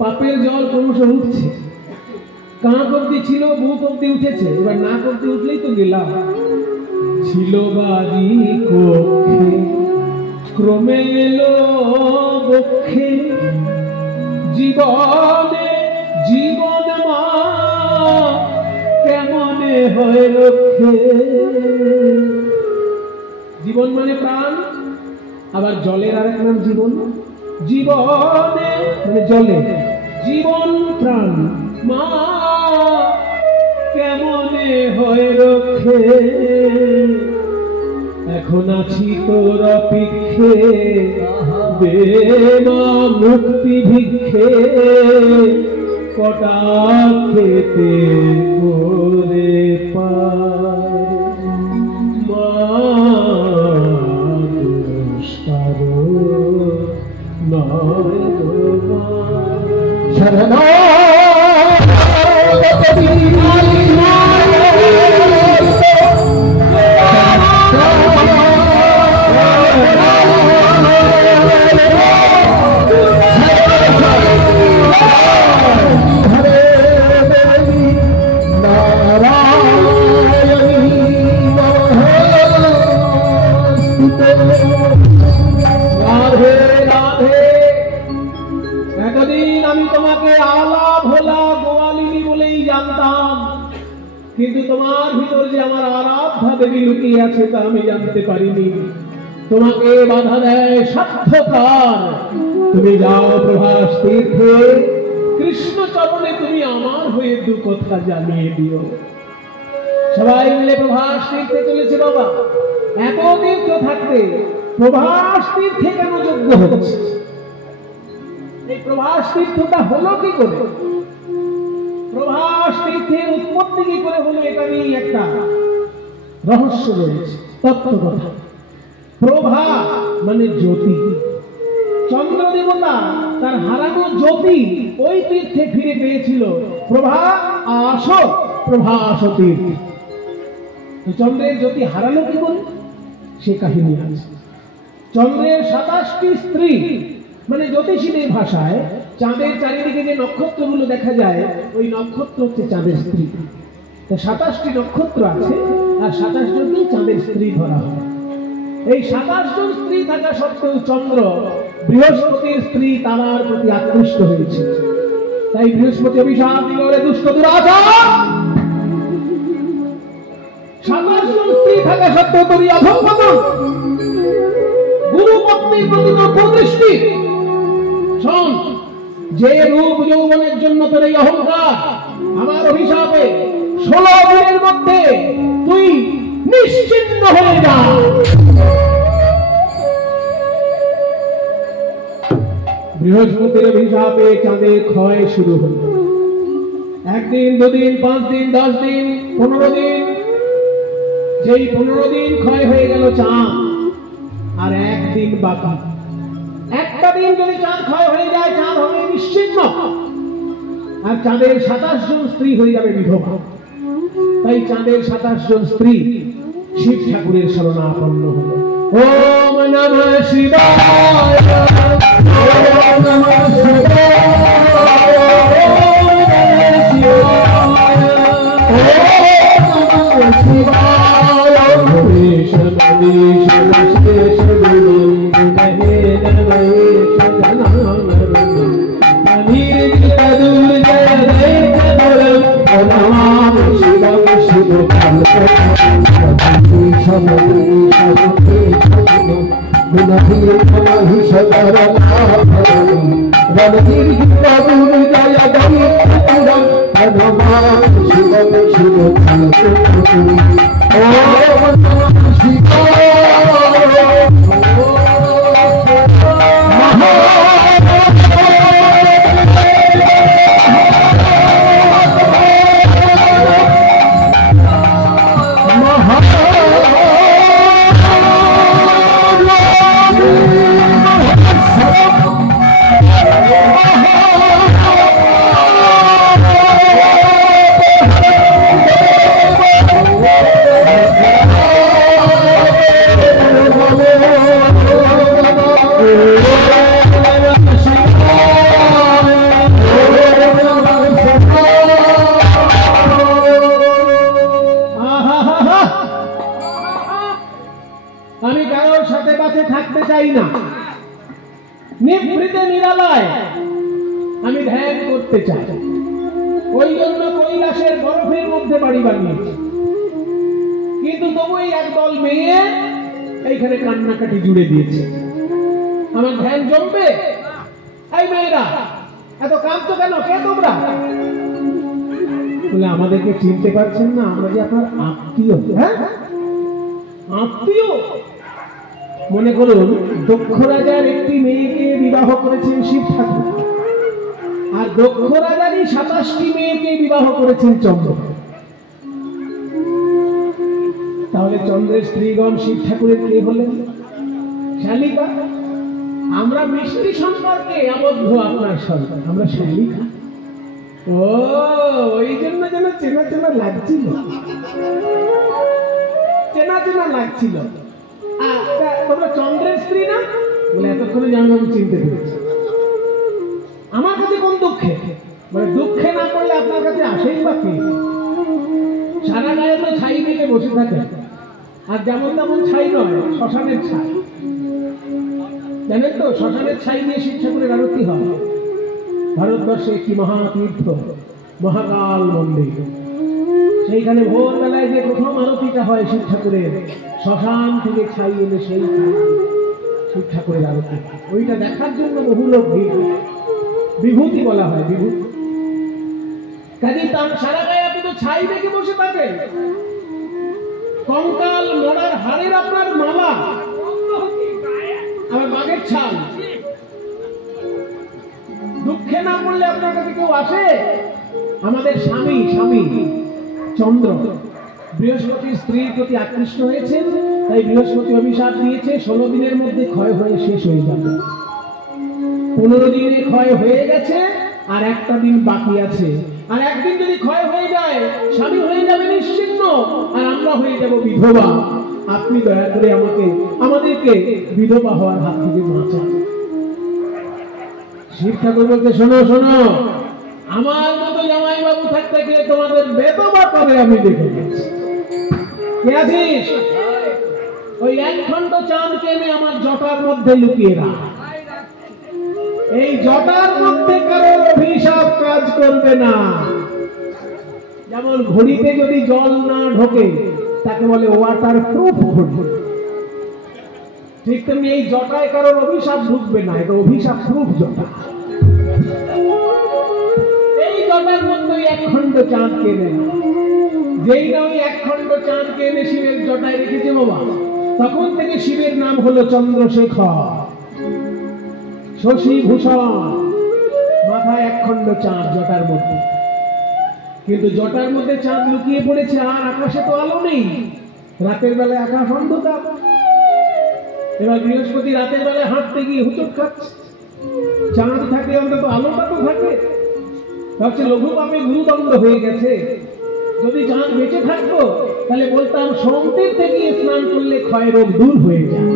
পাপের জল ক্রমশ উঠছে। কাঁক অব্দি ছিল, বুক অব্দি উঠেছে, এবার নাক অব্দি উঠলেই তো গেলাম। ছিল বাড়ি কক্ষে ক্রমে এলো বক্ষে, জীবনে জীবন মা কেমনে হয় রক্ষে। জীবন মানে প্রাণ, আবার জলের আরেক নাম জীবন। জীবনে মানে জলে, জীবন প্রাণ মা কেমনে হয় রক্ষে। এখন আছি তোর অপেক্ষে, দে মা মুক্তি ভিক্ষে, কটা খেতে করে পার মা দুষ্কার নয় শরণ কিন্তু তোমার ভিতর যে আমার আরাধ্যা দেবী লুকিয়ে আছে তা আমি জানতে পারিনি। তোমাকে বাধা দেয় স্বার্থকার। তুমি যাও প্রভাস তীর্থে, কৃষ্ণ চরণে তুমি আমার হয়ে দু কথা জানিয়ে দিও। সবাই মিলে প্রভাস তীর্থে চলেছে। বাবা, এত তীর্থ থাকতে প্রভাস তীর্থে কেন যজ্ঞ হচ্ছে? এই প্রভাস তীর্থটা হলো কি করে? প্রভাস তীর্থের উৎপত্তি কি করে হলো, এটা নিয়ে একটা রহস্য রয়েছে, তত্ত্ব কথা। প্রভা মানে জ্যোতি। চন্দ্র দেবতা তার হারানো জ্যোতি ওই তীর্থে ফিরে পেয়েছিল। প্রভা আস, প্রভাস তীর্থ। চন্দ্রের জ্যোতি হারালো কি বলে, সে কাহিনী আছে। চন্দ্রের 27টি স্ত্রী মানে জ্যোতিষীদের ভাষায় চাঁদের চারিদিকে যে নক্ষত্রগুলো দেখা যায় ওই নক্ষত্র হচ্ছে চাঁদের স্ত্রী। তো 27টি নক্ষত্র আছে আর 27 জনকে চাঁদের স্ত্রী ধরা হয়। এই 27 জন স্ত্রী থাকা সত্ত্বেও চন্দ্র বৃহস্পতির স্ত্রী তারার প্রতি আকৃষ্ট হয়েছে। তাই বৃহস্পতি অভিশাপ দিল, ওরে দুষ্ট দুরাচার, 27 জন স্ত্রী থাকা সত্ত্বেও তুমি অধঃপতন, গুরু পত্নীর প্রতি তোর কুদৃষ্টি। শোন, যে রূপ যৌবনের জন্য তোর এই অহংকার, আমার অভিশাপে 16 দিনের মধ্যে তুই নিশ্চিহ্ন হয়ে যা। বৃহস্পতির অভিশাপে চাঁদের ক্ষয় শুরু হল। 1 দিন, 2 দিন, 5 দিন, 10 দিন, 15 দিন। যেই 15 দিন ক্ষয় হয়ে গেল চাঁদ, আর 1 দিন বাকি। একটা দিন যদি চাঁদ ক্ষয় হয়ে যায়, চাঁদ হবে নিশ্চিহ্ন, আর চাঁদের 27 জন স্ত্রী হয়ে যাবে বিধবা। তাই চাঁদের 27 জন স্ত্রী শিব ঠাকুরের শরণাপন্ন হল। ওম নমঃ শিবায়, ওম নমঃ শিবায়, ওম নমঃ শিবায়, ওম নমঃ শিবায়। ভীষণীশ শেষ গুরু গুণহে নমঃ সদনামরণ অনির্জিত দুর্জয় দৈত বলম নমাম শিবম শিবকাল নিভৃতে নিরালায় আমি ধ্যান করতে চাই। ওই জন্য কৈলাসের বরফের মধ্যে বাড়ি বানিয়েছি। কিন্তু তবু এই একদল মেয়ে এইখানে কান্নাকাটি জুড়ে দিয়েছে। আমার ধ্যান জমবে? এই মেয়েরা এত কাঁদছো কেন? কে তোমরা? বলে আমাদেরকে চিনতে পারছেন না, আমরা যে আপনার আত্মীয়। হ্যাঁ, আত্মীয়? মনে করুন দক্ষ রাজার একটি মেয়েকে বিবাহ করেছেন শিব ঠাকুর, আর দক্ষ রাজারই 27টি মেয়েকে বিবাহ করেছেন চন্দ্র। তাহলে চন্দ্রের স্ত্রীগণ শিব ঠাকুরের কে হলেন? শালিকা। আমরা মিষ্টি সম্পর্কে আবদ্ধ আপনার সঙ্গে, আমরা শালিকা। ও, ওই জন্য যেন চেনা চেনা লাগছিল, চেনা চেনা লাগছিল। তোমরা চন্দ্রের স্ত্রী না? বলে এতক্ষণে জানো আমি চিনতে পেরেছি। আমার কাছে কোন দুঃখে? মানে দুঃখে না করলে আপনার কাছে আসেই বা কি? সারা গায়ে তো ছাই মেঘে বসে থাকে, আর যেমন তেমন ছাই নয়, শ্মশানের ছাই। জানেন তো, শ্মশানের ছাই নিয়ে শিব ঠাকুরের আরতি হয়। ভারতবর্ষে একটি মহাতীর্থ মহাকাল মন্দির, সেইখানে ভোরবেলায় যে প্রথম আরতিটা হয় শিব ঠাকুরের, শ্মশান থেকে ছাই এনে সেই শিব ঠাকুরের আরতি, ওইটা দেখার জন্য বহু লোক ভিড়। বিভূতি বলা হয়, বিভূতি। কাজে তার সারা গায়ে আপনি তো ছাই দেখে বসে থাকেন, কঙ্কাল মরার হাড়ের আপনার মালা, আমার বাঘের ছাল। দুঃখে না পড়লে আপনার কাছে কেউ আসে? আমাদের স্বামী চন্দ্র বৃহস্পতির স্ত্রীর প্রতি আকৃষ্ট হয়েছেন, তাই বৃহস্পতি অভিশাপ দিয়েছে 16 দিনের মধ্যে ক্ষয় হয়ে শেষ হয়ে যাবে। 15 দিনে ক্ষয় হয়ে গেছে, আর একটা দিন বাকি আছে। আর একদিন যদি ক্ষয় হয়ে যায়, স্বামী হয়ে যাবে নিশ্চিহ্ন, আর আমরা হয়ে যাব বিধবা। আপনি দয়া করে আমাদেরকে বিধবা হওয়ার হাত থেকে বাঁচান। শিব ঠাকুর বলতে, শোনো শোনো, আমার মতো জামাই বাবু থাকতে গেলে তোমাদের বেতবা করে আমি দেখে গেছি। কে আছিস? ওই এক খণ্ড চাঁদকে এনে আমার জটার মধ্যে লুকিয়ে রাখ। এই জটার মধ্যে কারো অভিশাপ কাজ করবে না। যেমন ঘড়িতে যদি জল না ঢোকে তাকে বলে ওয়াটার প্রুফ ঘড়ি, ঠিক তেমনি এই জটায় কারোর অভিশাপ ঢুকবে না, এটা অভিশাপ প্রুফ জটা। এই জটার মধ্যে এক খণ্ড চাঁদকে এনে, যেই না ওই এক খণ্ড চাঁদকে এনে শিবের জটায় রেখেছে বাবা, তখন থেকে শিবের নাম হলো চন্দ্রশেখর, শশীভূষণ। মাথায় এক খণ্ড চাঁদ জটার মধ্যে, কিন্তু জটার মধ্যে চাঁদ লুকিয়ে পড়েছে, আর আকাশে তো আলো নেই। রাতের বেলায় আকাশ অন্ধকার। এবার বৃহস্পতি রাতের বেলায় হাঁটতে গিয়ে হুচট খাচ্ছে। চাঁদ থাকে অন্তত আলোটা তো থাকে। ভাবছে লঘু পাপে গুরুদণ্ড হয়ে গেছে। যদি চাঁদ বেঁচে থাকতো তাহলে বলতাম সোমতীর্থে গিয়ে স্নান করলে ক্ষয় রোগ দূর হয়ে যায়।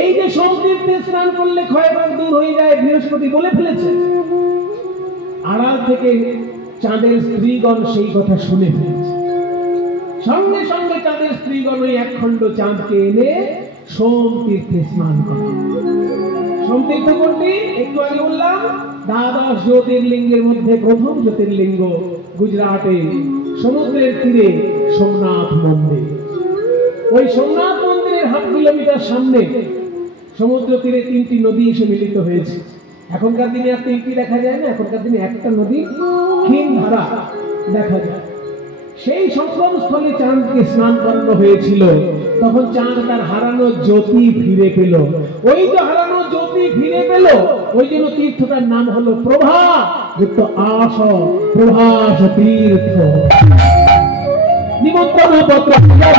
এই যে সোমতীর্থে স্নান করলে ক্ষয় রোগ দূর হয়ে যায়, বৃহস্পতি বলে ফেলেছে। আড়াল থেকে চাঁদের স্ত্রীগণ সেই কথা শুনে ফেলেছে। সঙ্গে সঙ্গে চাঁদের স্ত্রীগণ ওই এক খণ্ড চাঁদকে এনে সোমতীর্থে স্নান করে। সোমতীর্থ কোনটি? একটু আগে বললাম, দ্বাদশ জ্যোতির্লিঙ্গের মধ্যে প্রথম জ্যোতির্লিঙ্গ গুজরাটে সমুদ্রের তীরে সোমনাথ মন্দির। ওই সোমনাথ মন্দিরের হাফ কিলোমিটার সামনে সমুদ্র তীরে তিনটি নদী এসে মিলিত হয়েছে। এখনকার দিনে আর তিনটি দেখা যায় না, এখনকার দিনে একটা নদী ক্ষীণধারা দেখা যায়। সেই সঙ্গম স্থলে চাঁদকে স্নান করানো হয়েছিল। তখন চাঁদ তার হারানো জ্যোতি ফিরে পেল। ওই যে হারানো জ্যোতি ফিরে পেল, ওই জন্য তীর্থটার নাম হলো প্রভা যুক্ত আস প্রভাস তীর্থ। নিমন্ত্রণ পত্র প্রভাস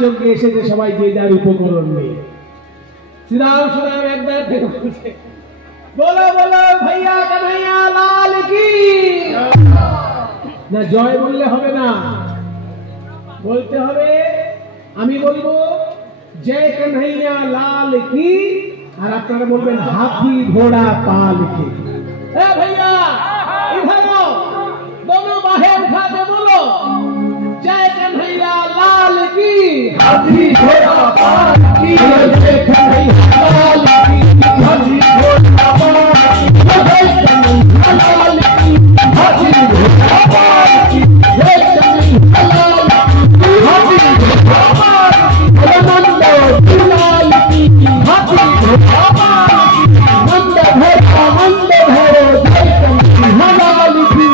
যজ্ঞে এসেছে সবাই যে যার উপকরণ নিয়ে। শ্রীরাম সুরাম একবার থেকে বলছে, বলো বলো ভাইয়া কানাইয়া লাল কি। না জয় বললে হবে না, বলতে হবে, আমি বলবো জয় কানাইয়া লাল কি, আর আপনারা বলবেন হাতি ঘোড়া পাল কি। भैया इधर आओ, दोनों बाहर उठा के बोलो जय कन्हैया लाल की, हाथी घोड़ा पाल की, जय कन्हैया लाल की, हाथी घोड़ा पाल की, जय कन्हैया लाल की, हाथी घोड़ा पाल की, जय कन्हैया लाल की, हाथी घोड़ा पाल की, नंद लाल की, हाथी घोड़ा पाल की, नंद भैया नंद भैरो जय कन्हैया लाल की,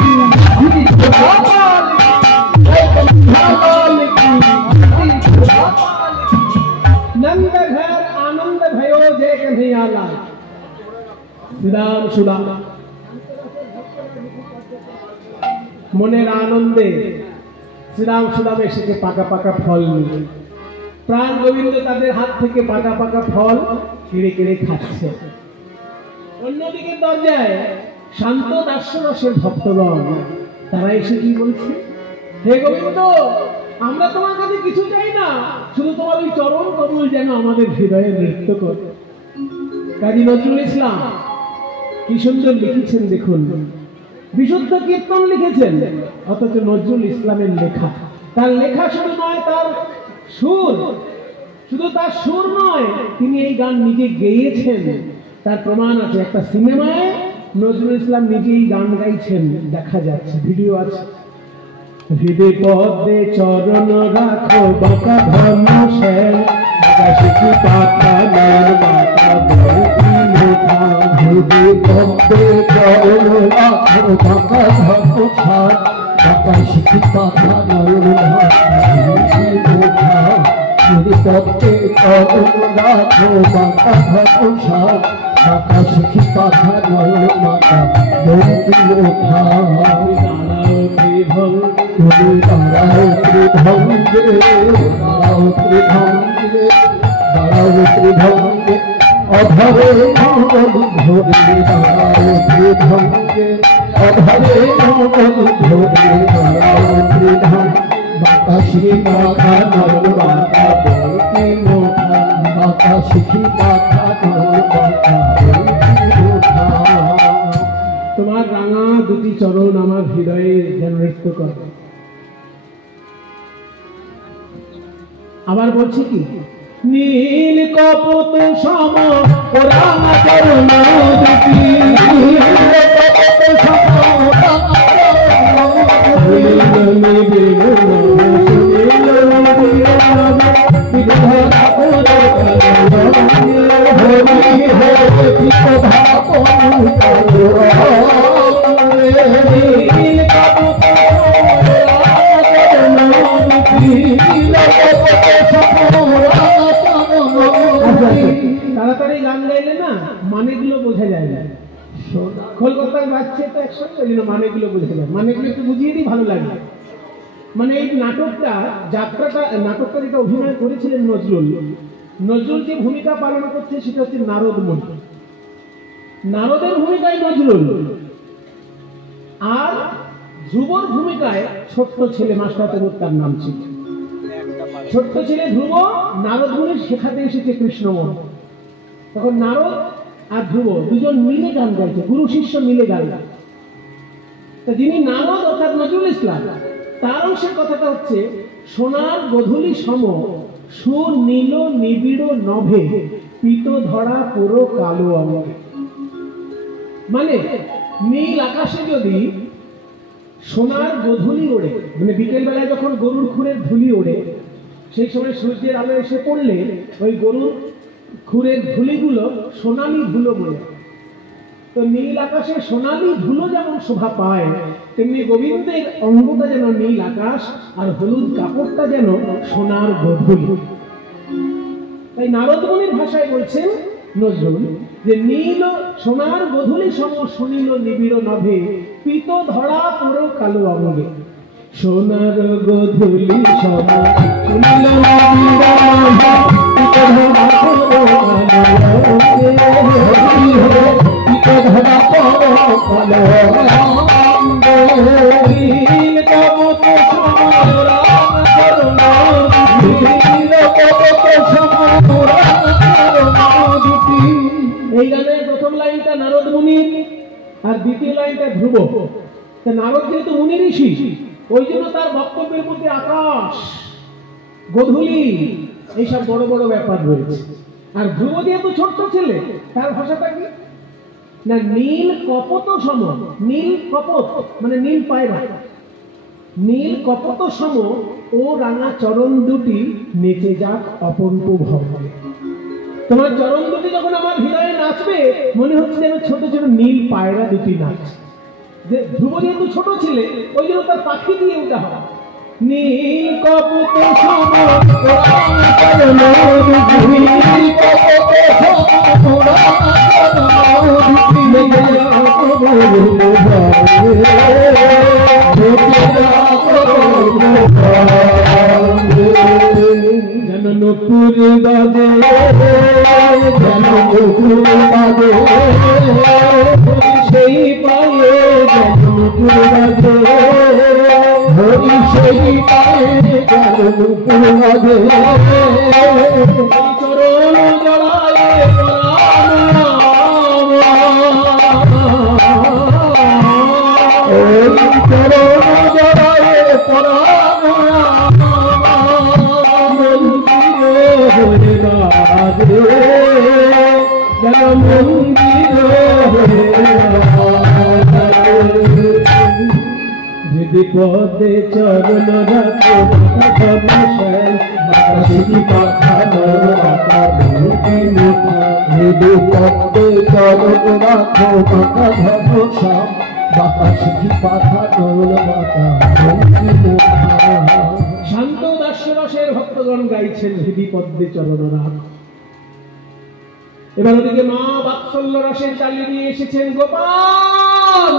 हाथी घोड़ा पाल की, जय कन्हैया लाल की, हाथी घोड़ा पाल की, नंद घर आनंद भयो जय कन्हैया लाल। श्रीराम सुदाम মনের আনন্দে শ্রীরাম সুদাম এসেছে পাকা পাকা ফল নিয়ে। প্রাণ গোবিন্দ তাদের হাত থেকে পাকা পাকা ফল কেড়ে কেড়ে খাচ্ছে। অন্যদিকে দরজায় শান্ত দাসরসের ভক্তগণ তারা এসে কি বলছে, হে গোবিন্দ, আমরা তোমার কাছে কিছু চাই না, শুধু তোমার ওই চরণ কমল যেন আমাদের হৃদয়ে নৃত্য করে। কাজী নজরুল ইসলাম কি সুন্দর লিখেছেন দেখুন, বিশুদ্ধ কীর্তন লিখেছেন, অথচ নজরুল ইসলামের লেখা, তার লেখা শুধু নয়, তার সুর, শুধু তার সুর নয়, তিনি এই গান নিজে গেয়েছেন। তার প্রমাণ আছে। একটা সিনেমায় নজরুল ইসলাম নিজেই গান গাইছেন, দেখা যাচ্ছে, ভিডিও আছে। হৃদে পদ্মে চরণ রাখো বাঁকা ধর্ম শ্যাম, আকাশে পাতানোর মাতা বলতি মোথা। হৃদে পদ্মে চরণ রাখো বাঁকা ধর্ম শ্যাম, আকাশে পাতানোর মাতা বলতি মোথা। হৃদে পদ্মে চরণ রাখো বাঁকা ধর্ম শ্যাম, আকাশে পাতানোর মাতা বলতি মোথা। তুমি দাঁড়াও ত্রিভঙ্গে, দাঁড়াও ত্রিভঙ্গে, দাঁড়াও ত্রিভঙ্গে, অধরে মঙ্গল ধরে। দাঁড়াও ত্রিভঙ্গে, অধরে মঙ্গল ধরে। দাঁড়াও ত্রিভঙ্গে, মাতা শ্রী মাতা নর মাতা বলতি মোথা। মাতা শ্রী মাতা নর মাতা বলতি মোথা। তোমার রাঙা দুটি চরণ আমার হৃদয়ে যেন নৃত্য করে। আবার বলছি কি, নীল কপোত সম রাঙা চরণ দুটি, তাড়াতাড়ি গান গাইলে না মানেগুলো বোঝা যায় না। কলকাতার বাচ্চা তো একসঙ্গে, ওই জন্য মানেগুলো বোঝা যায়। মানেগুলো একটু বুঝিয়ে দিই, ভালো লাগবে। মানে এই নাটকটা, যাত্রাটা, নাটকটা যেটা অভিনয় করেছিলেন নজরুল, নজরুল যে ভূমিকা পালন করছে সেটা হচ্ছে নারদ মুনি। নারদের ভূমিকায় নজরুল, আর ধ্রুবর ভূমিকায় ছোট্ট ছেলে, মাস্টার তার নাম ছিল। ছোট্ট ছেলে ধ্রুব নারদ মুনির শেখাতে এসেছে কৃষ্ণমোহন। তখন নারদ আর ধ্রুব দুজন মিলে গান গাইছে, গুরু শিষ্য মিলে গান গাইছে। যিনি নারদ অর্থাৎ নজরুল ইসলাম, তার অংশের কথাটা হচ্ছে, সোনার গধূলি সম সুনীল নিবিড় নভে, পিত ধরা পুরো কালো অঙ্গে। মানে নীল আকাশে যদি সোনার গধূলি ওড়ে, মানে বিকেল বেলায় যখন গরুর খুরের ধুলি ওড়ে, সেই সময় সূর্যের আলো এসে পড়লে ওই গরুর খুরের ধুলিগুলো সোনালি ধুলো বলে। তো নীল আকাশে সোনালি ধুলো যেমন শোভা পায়, তেমনি গোবিন্দের অঙ্গটা যেন নীল আকাশ, আর হলুদ কাপড়টা যেন সোনার গধূলি। তাই নারদ মুনির ভাষায় বলছেন নজরুল যে, নীল সোনার গধূলি সম সুনীল নিবিড় নভে, পিত ধরা পুরো কালো অঙ্গে। সোনার গধূলি সম সুনীল নিবিড় নভে, পিত ধরা পুরো কালো অঙ্গে। পিত ধরা পুরো কালো অঙ্গে। নীল কপোত সম রাঙা চরণ দুটি, নীল কপোত সম রাঙা চরণ দুটি। এই গানের প্রথম লাইনটা নারদ মুনির, আর দ্বিতীয় লাইনটা ধ্রুব। নারদ যেহেতু মুনি ঋষি, ওই জন্য তার বক্তব্যের মধ্যে আকাশ, গধূলি, এইসব বড় বড় ব্যাপার রয়েছে। আর ধ্রুব যেহেতু ছোট্ট ছেলে, তার ভাষাটা কি না, নীল কপোত সম। নীল কপোত মানে নীল পায়রা। নীল কপোত সম ও রাঙা চরণ দুটি নেচে যাক অপূর্ব ভবে। তোমার চরণ দুটি যখন আমার হৃদয়ে নাচবে, মনে হচ্ছে যেন ছোট ছোট নীল পায়রা দুটি নাচছে। যে ধ্রুব যেহেতু ছোট ছেলে, ওই জন্য তার পাখি দিয়ে ওটা হয়। নীল কপোত সম রাঙা চরণ দুটি, নীল কপোত সম রাঙা চরণ দুটি, নেচে যাক অপূর্ব ভবে, নেচে যাক অপূর্ব ভবে। যেন নূপুর বাজে, যেন নূপুর বাজে, সেই পায়ে যেন নূপুর বাজে, হরি সেই পায়ে যেন নূপুর বাজে। চরণ জড়ায়ে ওই চরণ জড়ায়ে যেন মন্দির হৃদি পদে চরণ রাখো বাতাসি পাখানোর আকার হৃদি পদ্মে চরণ রাখো মাতা ভরসা বাতাসি পাখানোর মাতা শান্ত দাস্যরসের ভক্তগণ গাইছেন হৃদি পদ্মে চরণ রাখো। এবার ওদিকে মা বাৎসল্য রসের চালিয়ে নিয়ে এসেছেন গোপাল,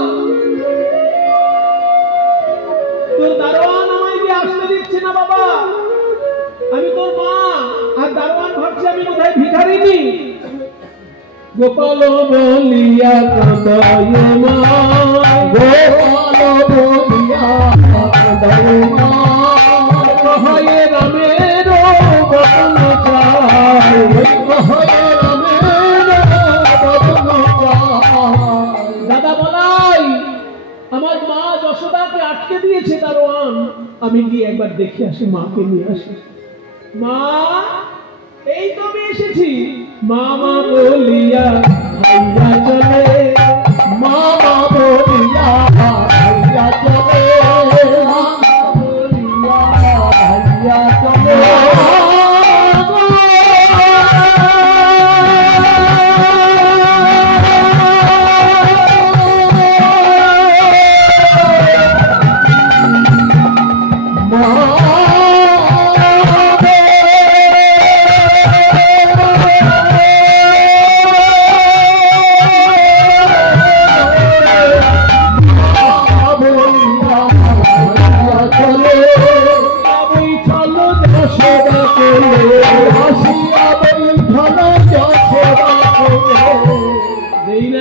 তোর দারোয়ান আমায় দিয়ে আসতে দিচ্ছে না বাবা, আমি তোর মা, আর দারোয়ান ভাবছে আমি বোধহয় ভিখারিনী। গোপাল বলিয়া কাঁদয় মা, গোপাল বলিয়া কাঁদয় মা, কহে রামের বদন চাই, কহে রামের বদন চাই। দাদা বলাই আমার মা যশোদাকে আটকে দিয়েছে দারোয়ান, আমি গিয়ে একবার দেখে আসি, মাকে নিয়ে আসি। মা এই তো আমি এসেছি। মামা বলিয়া ভাইয়া চলে, মামা বলিয়া ভাইয়া চলে, মামা বলিয়া ভাইয়া চলে।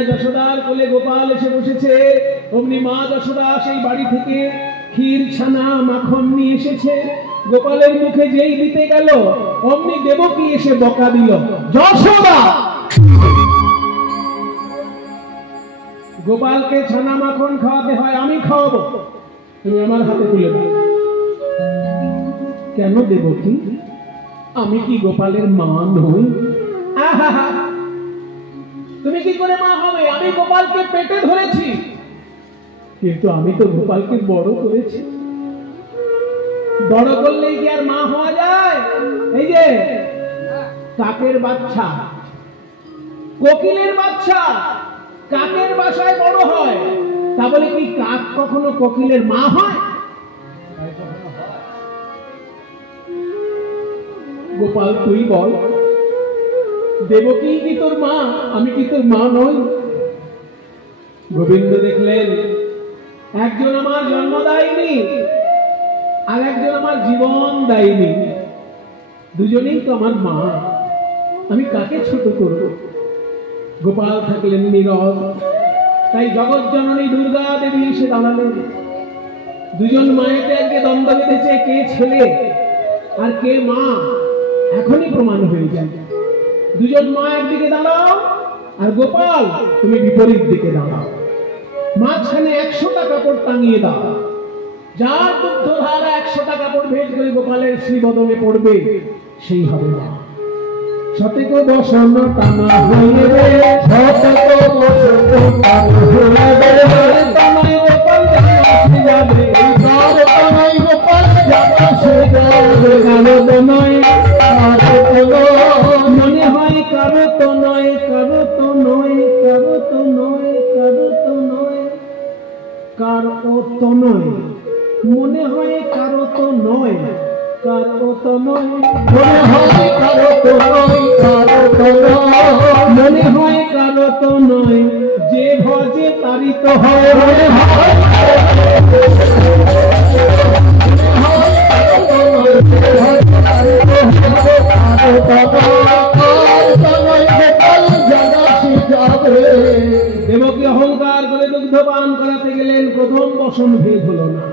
যশোদার কোলে গোপাল এসে বসেছে, অমনি মা যশোদা সেই বাড়ি থেকে ক্ষীর ছানা মাখন নিয়ে এসেছে। গোপালের মুখে যেই দিতে গেল অমনি দেবকী এসে বকা দিল, যশোদা গোপালকে ছানা মাখন খাওয়াতে হয়, আমি খাওয়াবো, তুমি আমার হাতে তুলে দাও। কেন দেবকী, আমি কি গোপালের মা নই? আহা, তুমি কি করে মা হবে? আমি গোপালকে পেটে ধরেছি, কিন্তু আমি তো গোপালকে বড় করেছি। বড় করলেই কি আর মা হওয়া যায়? এই যে কাকের বাচ্চা, কোকিলের বাচ্চা কাকের বাসায় বড় হয়, তা বলে কি কাক কখনো কোকিলের মা হয়? গোপাল তুই বল, দেবকী কি তোর মা? আমি কি তোর মা নই? গোবিন্দ দেখলেন একজন আমার জন্ম দায়নি, আর একজন আমার জীবন দায়নি, দুজনেই তো আমার মা, আমি কাকে ছোট করব? গোপাল থাকলেন নীরব। তাই জগৎ জননী দুর্গা দেবী এসে দাঁড়ালেন। দুজন মায়েতে আজকে দ্বন্দ্ব বেঁধেছে, কে ছেলে আর কে মা, এখনই প্রমাণ হয়ে যাবে। দুজন মা একদিকে দাঁড়াও, আর গোপাল তুমি বিপরীত দিকে দাঁড়াও। মাঝখানে 100টা কাপড় টাঙিয়ে দাও, যার দুগ্ধধারা 100টা কাপড় ভেদ করে গোপালের শ্রীবদনে পড়বে সেই হবে মা। শতক বসন টানা হয়ে রে, শতক বসন টানা হয়ে রে, টানায় গোপাল আসে যাবে, তার টানায় গোপাল আসে যাবে। কারো তো নয়, কারো তো নয়, মনে হয় কারো তো নয়, কারো তো নয়, কারো তো নয়, কারো তো নয়, কারো তো নয়, মনে হয় কারো তো নয়, কারো তো নয়, মনে হয় কারো তো নয়, কারো তো নয়, মনে হয় কারো তো নয়, যে ভজে তারই তো হয়। মনে হয় দেবকী অহংকার করে দুগ্ধপান করাতে গেলেন, প্রথম বসন ভেদ হলো না।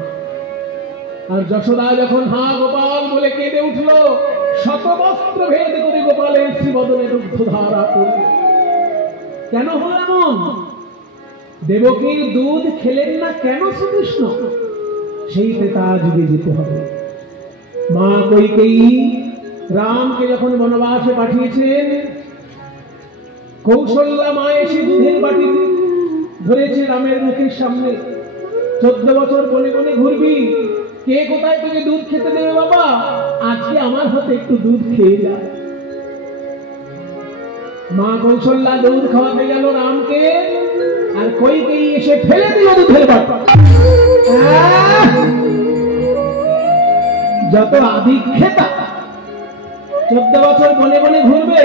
আর যশোদা যখন হা গোপাল বলে কেঁদে উঠল, শতবস্ত্র ভেদ করে গোপালের শ্রীবদনে দুগ্ধধারা পড়ল। কেন হলো এমন? দেবকীর দুধ খেলেন না কেন শ্রীকৃষ্ণ? সেই ত্রেতা যুগে যেতে হবে। মা কৈকেয়ী, ก কেই রামকে যখন বনবাসে পাঠিয়েছেন, রামকে যখন বনবাসে পাঠিয়েছেন, রাবণ যখন রাবণকে বধ করতে গেলেন, 3 বছর বনবাস কাটিয়েছেন। 3 বছর বনবাস কাটিয়ে যখন 7 বছর বয়স হলো, কৌশল্যা মা এসে দুধের বাটি ধরেছে রামের মুখের সামনে। 14 বছর বনে বনে ঘুরবি, কে কোথায় তোকে দুধ খেতে দেবে বাবা? আজকে আমার হাতে একটু দুধ খেয়ে যা। মা কৌশল্যা দুধ খাওয়াতে গেল রামকে, আর কইকেয়ী এসে ফেলে দিল দুধের বাটি। যত আদিক্ষেতা, 14 বছর বনে বনে ঘুরবে,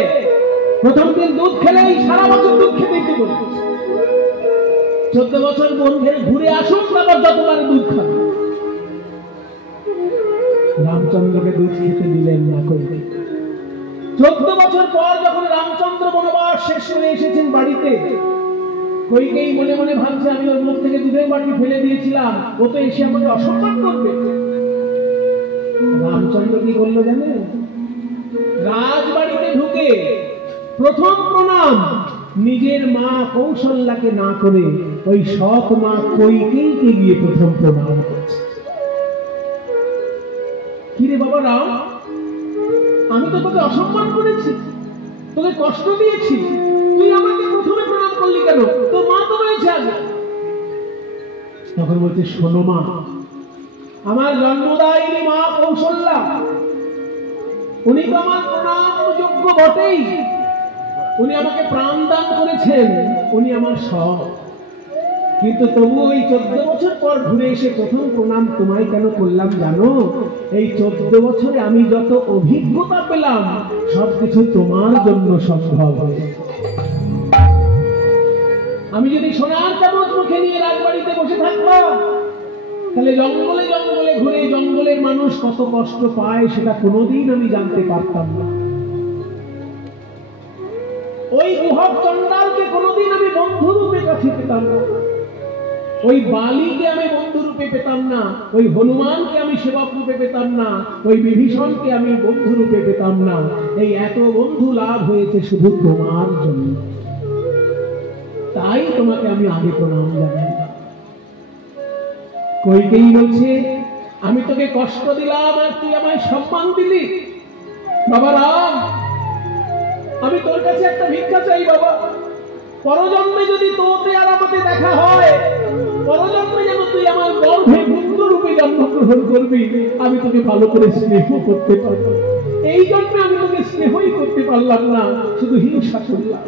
প্রথম দিন দুধ খেলেই সারা বছর দুধ খেতে ইচ্ছে করবে। 14 বছর বন ঘুরে আসুন, তারপর যতবার দুধ খাবে। রামচন্দ্রকে দুধ খেতে দিলেন না কইকেয়ী। 14 বছর পর যখন রামচন্দ্র বনবাস শেষ করে এসেছেন বাড়িতে, কইকেয়ী মনে মনে ভাবছে আমি ওর মুখ থেকে দুধের বাটি ফেলে দিয়েছিলাম, ও তো এসে আমাকে অসম্মান করবে। রামচন্দ্র কি করলো জানেন? রাজবাড়িতে ঢুকে প্রথম প্রণাম নিজের মা কৌশল্যাকে না করে ওই সৎ মা কইকেয়ীকে গিয়ে প্রথম প্রণাম করছে। কিরে বাবা রাম, আমি তো তোকে অসম্মান করেছি, তোকে কষ্ট দিয়েছি, তুই আমাকে প্রথমে প্রণাম করলি কেন? তোর মা তো রয়েছে আগে। তখন বলছে, শোনো মা, আমার জন্মদায়িনী মা কৌশল্যা, উনি তো আমার প্রণাম যোগ্য বটেই, উনি আমাকে প্রাণ দান করেছেন, উনি আমার সব। কিন্তু তবু ওই 14 বছর পর ঘুরে এসে প্রথম প্রণাম তোমায় কেন করলাম জানো? এই 14 বছরে আমি যত অভিজ্ঞতা পেলাম সবকিছু তোমার জন্য সম্ভব হয়েছে। আমি যদি সোনার চামচ মুখে নিয়ে রাজবাড়িতে বসে থাকতাম, তাহলে জঙ্গলে জঙ্গলে ঘুরে জঙ্গলের মানুষ কত কষ্ট পায় সেটা কোনোদিন আমি জানতে পারতাম না। ওই গুহক চণ্ডালকে কোনোদিন আমি বন্ধু রূপে কাছে পেতাম না, ওই বালিকে আমি বন্ধু রূপে পেতাম না, ওই হনুমানকে আমি সেবক রূপে পেতাম না, ওই বিভীষণকে আমি বন্ধু রূপে পেতাম না। এই এত বন্ধু লাভ হয়েছে শুধু তোমার জন্য, তাই তোমাকে আমি আগে প্রণাম জানাই। কইকেয়ী বলছে, আমি তোকে কষ্ট দিলাম আর তুই আমায় সম্মান দিলি। বাবা রাম, আমি তোর কাছে একটা ভিক্ষা চাই বাবা, পরজন্মে যদি তোতে আর আমাকে দেখা হয়, পরজন্মে যেন তুই আমার গর্ভে পুত্র রূপে জন্মগ্রহণ করবি, আমি তোকে ভালো করে স্নেহ করতে পারবো। এই জন্মে আমি তোকে স্নেহই করতে পারলাম না, শুধু হিংসা করলাম।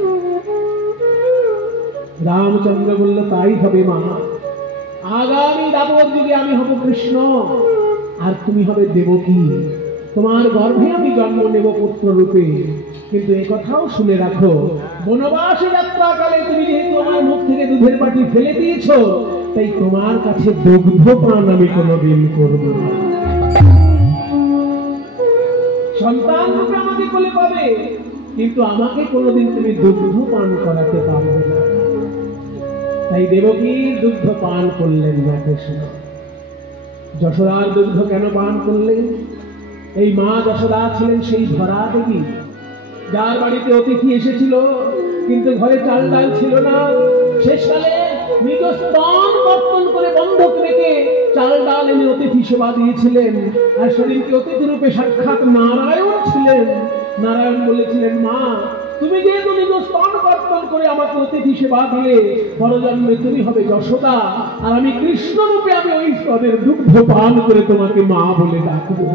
রামচন্দ্র বলল, তাই হবে মা, আগামী দ্বাপর যুগে আমি হব কৃষ্ণ আর তুমি হবে দেবকী, তোমার গর্ভে আমি জন্ম নেব পুত্র রূপে। কিন্তু এই কথাও শুনে রাখো, বনবাসে যাত্রাকালে তুমি যেহেতু আমার মুখ থেকে দুধের বাটি ফেলে দিয়েছো, তাই তোমার কাছে দুগ্ধ পান আমি কোনোদিন করব না। সন্তান রূপে আমাকে কোলে পাবে, কিন্তু আমাকে কোনোদিন তুমি দুগ্ধ পান করাতে পারবে না। তাই দেবকী দুগ্ধ পান করলেন না কৃষ্ণ। যশোদার দুগ্ধ কেন পান করলেন? এই মা যশোদা ছিলেন সেই ধরা দেবী, যার বাড়িতে অতিথি এসেছিল কিন্তু ঘরে চাল ডাল ছিল না। শেষকালে নিজ স্তন কর্তন করে বন্ধক রেখে চাল ডাল এনে অতিথি সেবা দিয়েছিলেন। আর সেদিনকে অতিথি রূপে সাক্ষাৎ নারায়ণ ছিলেন। নারায়ণ বলেছিলেন, মা তুমি যেহেতু নিজ স্তন কর্তন করে আমাকে অতিথি সেবা দিলে, পরজন্মে তুমি হবে যশোদা, আর আমি কৃষ্ণ রূপে আমি ওই স্তনের দুগ্ধ পান করে তোমাকে মা বলে ডাকবো।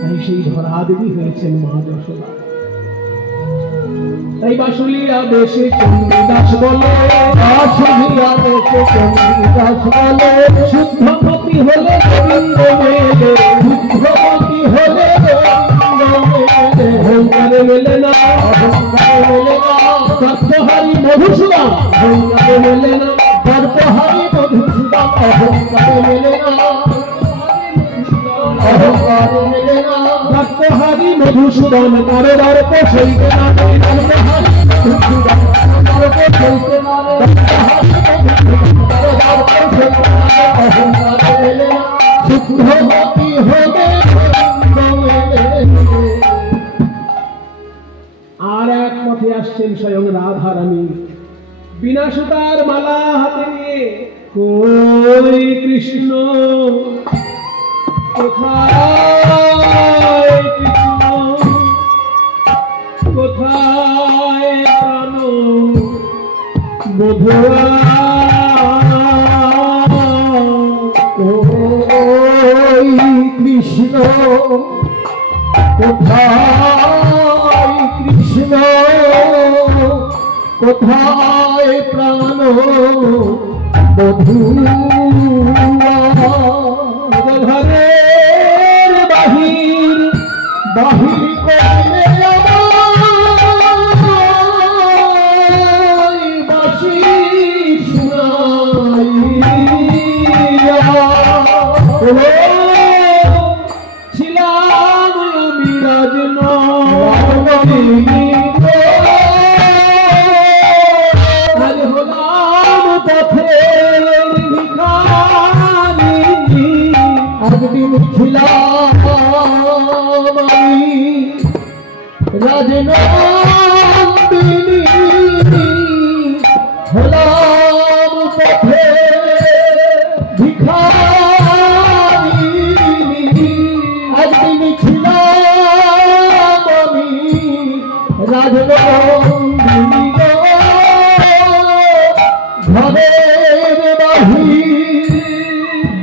তাই সেই ধরা দেবী হয়েছেন মা যশোদা। তাই বাসুলিয়া দেশে চণ্ডীদাস বলে, বাসুলিয়া দেশে চণ্ডীদাস বলে, শুদ্ধমতি হলে গোবিন্দ মেলে, শুদ্ধমতি হলে অহংকারে মেলে না, অহংকারে মেলে না, তত্ত্বহারী মধুসূদন, অহংকারে মেলে না, তর্পহারী মধুসূদন, অহংকারে মেলে না, অহংকারে মেলে না, তত্ত্বহারী মধুসূদন, কারো দর্প সইতে না, তর্পহারী মধুসূদন, দর্প সইতে না, কারো দর্প সইতে না, অহংকারে মেলে না, শুদ্ধমতি হলে আর এক পথে আসছেন স্বয়ং রাধা রানী, বিনা সুতার মালা হাতে নিয়ে। কই কৃষ্ণ কোথায়, কৃষ্ণ কোথায় মধুয়া ওই কৃষ্ণ কোথায় কৃষ্ণ কোথায় প্রাণ মধুয়া ঘরের বাহির বাহির করলে আমায় বাঁশি শুনাইয়া ছিলাম বিরাজ আজ হলাম পথের ভিখারি একদিন ছিলাম আমি রাজনন্দিনী হলাম পথে ভিখারি একদিন ছিলাম আমি রাজনন্দিনী ঘরের বাহির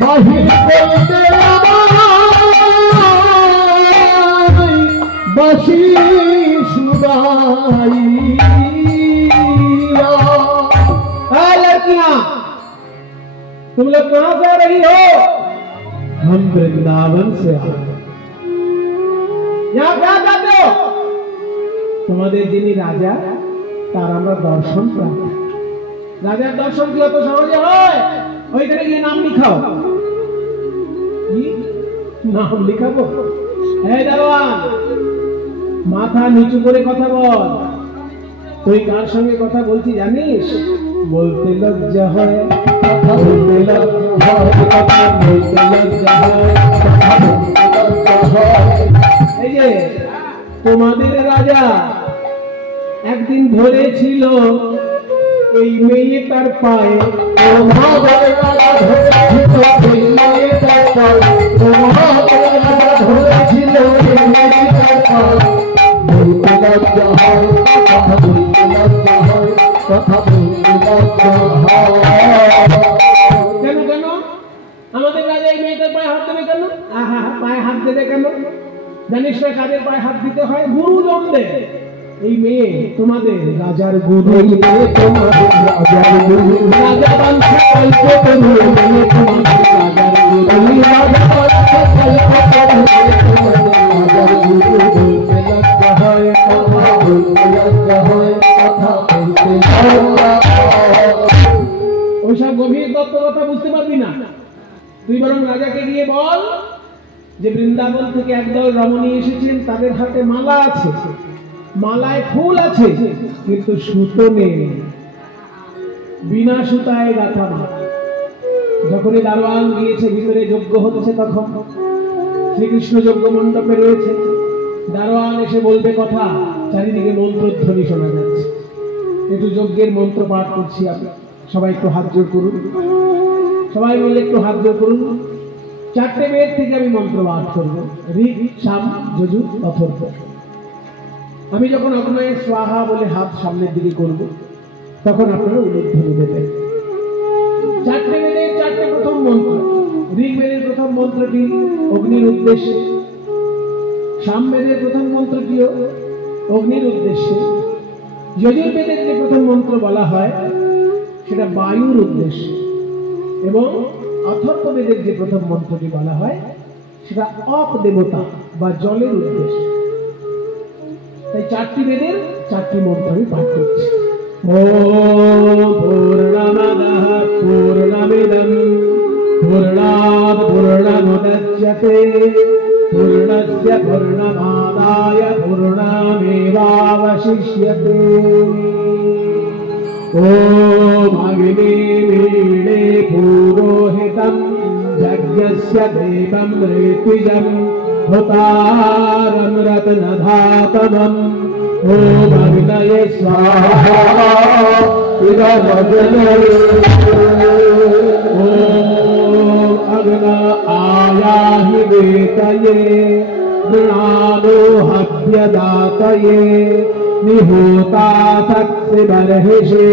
বাহির করতে আমায় বাঁশি শুনাইয়া। लड़कियां तुम लोग कहां से आ रही हो? हम वृंदावन से आ रहे हैं। यहाँ क्या जाते हो? তোমাদের যিনি রাজা তার আমরা দর্শন প্রাপ্ত। রাজার দর্শন কি অত সহজে হয়? ওইখানে গিয়ে নাম লিখাও। কি নাম লিখাবো? এই দারোয়ান, মাথা নিচু করে কথা বল। তুই কার সঙ্গে কথা বলছি জানিস? বলতে লজ্জা হয়, কথা বলতে লজ্জা হয়, কথা বলতে লজ্জা হয়, কথা বলতে লজ্জা হয়। এই যে তোমাদের রাজা একদিন ধরেছিল এই মেয়েটার পায়ে, তোমাদের রাজা ধরেছিল এই মেয়েটার পায়ে, তোমাদের রাজা ধরেছিল এই মেয়েটার পায়ে। বলতে লজ্জা হয়, কথা বলতে লজ্জা হয়, কথা বলতে লজ্জা হয়। কেন কেন আমাদের রাজা এই মেয়েটার পায়ে হাত দেবে কেন? আহা, পায়ে হাত দেবে কেন? জানিস না কাদের পায়ে হাত দিতে হয়? গুরুজনদের। এই মেয়ে তোমাদের রাজার গুরু, এই মেয়ে তোমাদের রাজার গুরু, রাজা বাঞ্ছা কল্প করু, এই মেয়ে তোমাদের রাজার গুরু, এই রাজা বাঞ্ছা কল্প করু, তোমাদের রাজার গুরু। বলতে লজ্জা হয়, কথা বলতে লজ্জা হয়, কথা বলতে লজ্জা হয়। ওইসব গভীর তত্ত্ব কথা বুঝতে পারবি না। তুই বরং রাজাকে গিয়ে বল যে বৃন্দাবন থেকে একদল রমণী এসেছেন, তাদের হাতে মালা আছে, মালায় ফুল আছে, কিন্তু সুতো নেই, বিনা সুতায় গাঁথা মালা। যখনই দারোয়ান গিয়েছে ভিতরে যজ্ঞ হচ্ছে, তখন শ্রীকৃষ্ণ যজ্ঞ মণ্ডপে রয়েছে। দারোয়ান এসে বলবে কথা, চারিদিকে মন্ত্রধ্বনি শোনা যাচ্ছে। একটু যজ্ঞের মন্ত্র পাঠ করছি, আমরা সবাই একটু হাত জোর করুন। সবাই বললে একটু হাত জোর করুন। 4টে বেদ থেকে আমি মন্ত্র পাঠ করব, ঋক, সাম, যজু, অথর্ব। আমি যখন অগ্নয়ে স্বাহা বলে হাত সামনের দিকে করব, তখন আপনারা উলুধ্বনি দেবেন। 4টে বেদের 4টে প্রথম মন্ত্র। ঋগ্বেদের প্রথম মন্ত্রটি অগ্নির উদ্দেশ্যে, সামবেদের প্রথম মন্ত্রটিও অগ্নির উদ্দেশ্যে, যজুর্বেদের যে প্রথম মন্ত্র বলা হয় সেটা বায়ুর উদ্দেশ্যে, এবং অথর্ববেদের যে প্রথম মন্ত্রটি বলা হয় সেটা অপ দেবতা বা জলের উদ্দেশ্যে। তাই 4টি বেদের 4টি মন্ত্র আমি পাঠ করছি। ওম পূর্ণমদঃ পূর্ণমিদং পূর্ণাৎ পূর্ণমুদচ্যতে পূর্ণস্য পূর্ণমাদায় পূর্ণমেবাবশিষ্যতে। ओम अग्नि वीणे पुरोहितं यज्ञस्य देवं ऋत्विजं हुतारं रत्नधातमम् ओम अग्नये स्वाहा इदमग्नये ओम अग्न आयाहि वेतये गृणानो हव्यदातये निहोता सक्ति बर्हिषे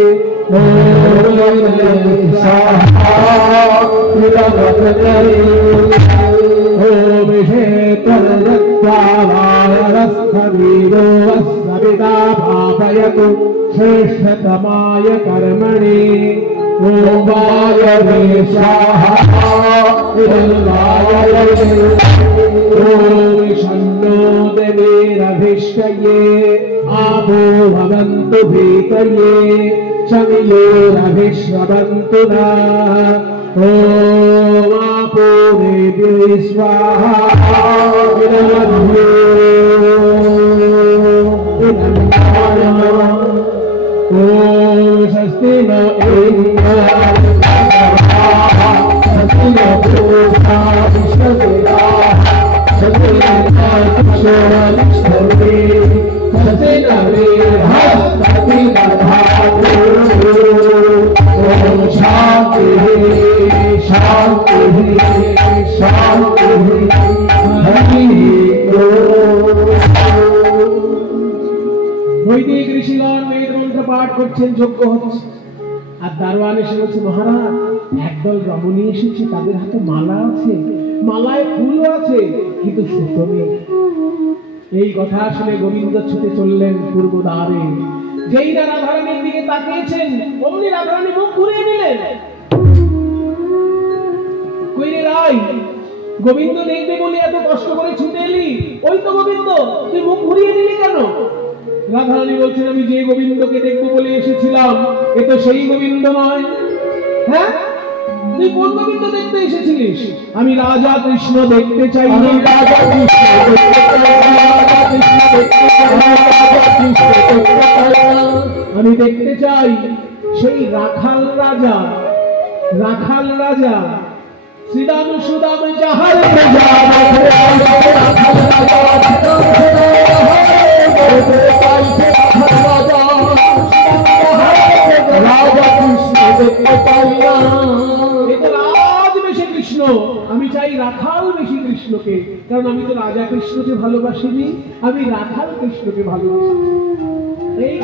श्रेष्ठतमाय कर्मणि ॐ वायवे स्वाहा ॐ शन्नो देवीरभिष्टये आपो भवन्तु भीतये शमियोरभिश्रवन्तु नः ॐ आपो देव्यै स्वाहा ॐ स्वस्ति न इंद्राः स्वस्ति न पूषा विश्ववेदाः स्वस्ति न चक्षुर्विष्णवे स्वस्ति न बृहस्पति दधातु ॐ शान्तिः शान्तिः शान्तिः हरिः বৈদিক ঋষিগণ বেদ মন্ত্র পাঠ করছেন, যজ্ঞ হচ্ছে, আর দারোয়ান এসে বলছে মহারাজ একদল রমণী এসেছে, তাদের হাতে মালা আছে, মালায় ফুলও আছে, কিন্তু সুতো নেই। এই কথা শুনে গোবিন্দ ছুটে চললেন পূর্ব দ্বারে। যেই না রাধারানীর দিকে তাকিয়েছেন অমনি রাধারানী মুখ ঘুরিয়ে নিলেন। কইরে রাই, গোবিন্দ দেখবে বলে এত কষ্ট করে ছুটে এলি, ওই তো গোবিন্দ, তুই মুখ ঘুরিয়ে নিলি কেন? রাধারানী বলছেন আমি যে গোবিন্দকে দেখবো বলে এসেছিলাম এ তো সেই গোবিন্দ নয়। হ্যাঁ, তুই কোন গোবিন্দ দেখতে এসেছিলিস? আমি রাজা কৃষ্ণ দেখতে চাই। আমি দেখতে চাই সেই রাখাল রাজা, রাখাল রাজা শ্রীরাম সুদাম যাহার কৃষ্ণ। আমি চাই রাখাল বেশি কৃষ্ণকে, কারণ আমি তো রাজা কৃষ্ণকে ভালোবাসিনি, আমি রাখাল কৃষ্ণকে ভালোবাসি। এই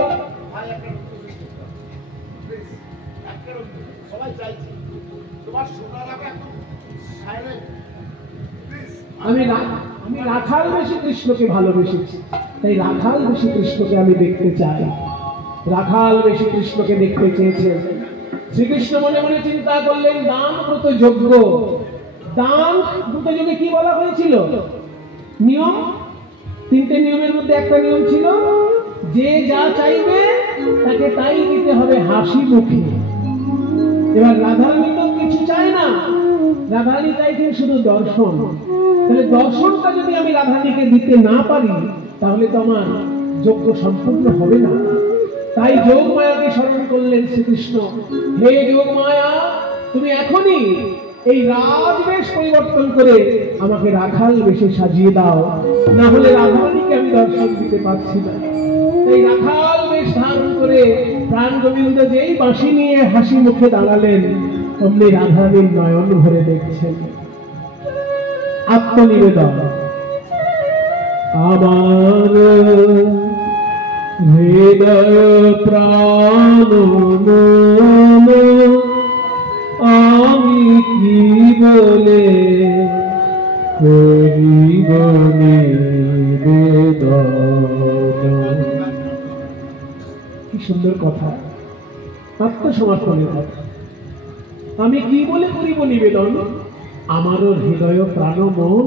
আমি রাখাল বেশি কৃষ্ণকে ভালোবেসেছি, তাই রাখাল বেশি কৃষ্ণকে আমি দেখতে চাই। রাখাল বেশি কৃষ্ণকে দেখতে চেয়েছেন। শ্রীকৃষ্ণ মনে মনে চিন্তা করলেন দান ব্রত যজ্ঞ। দান ব্রত যজ্ঞে কি বলা হয়েছিল? নিয়ম, তিনটে নিয়মের মধ্যে একটা নিয়ম ছিল যে যা চাইবে তাকে তাই দিতে হবে হাসি মুখে। এবার রাধারানী তো কিছু চায় না, রাধারানী চাইছেন শুধু দর্শন। তাহলে দর্শনটা যদি আমি রাধারানীকে দিতে না পারি তাহলে তো আমার যজ্ঞ সম্পূর্ণ হবে না। তাই যোগ মায়াকে স্মরণ করলেন শ্রীকৃষ্ণ। হে যোগ মায়া, তুমি এখনই এই রাজবেশ পরিবর্তন করে আমাকে রাখাল বেশে সাজিয়ে দাও, না হলে রাধারানীকে আমি দর্শন দিতে পারছি না। এই রাখাল বেশ ধারণ করে প্রাণ গোবিন্দ যেই বাঁশি নিয়ে হাসি মুখে দাঁড়ালেন অমনি রাধারানীর নয়ন ভরে দেখছেন। আত্মনিবেদন। আমার হৃদয় প্রাণ মন আমি কি বলে করিব নিবেদন। কি সুন্দর কথা, আত্মসমর্পণের কথা। আমি কি বলে করিব নিবেদন? আমারও হৃদয় প্রাণ মন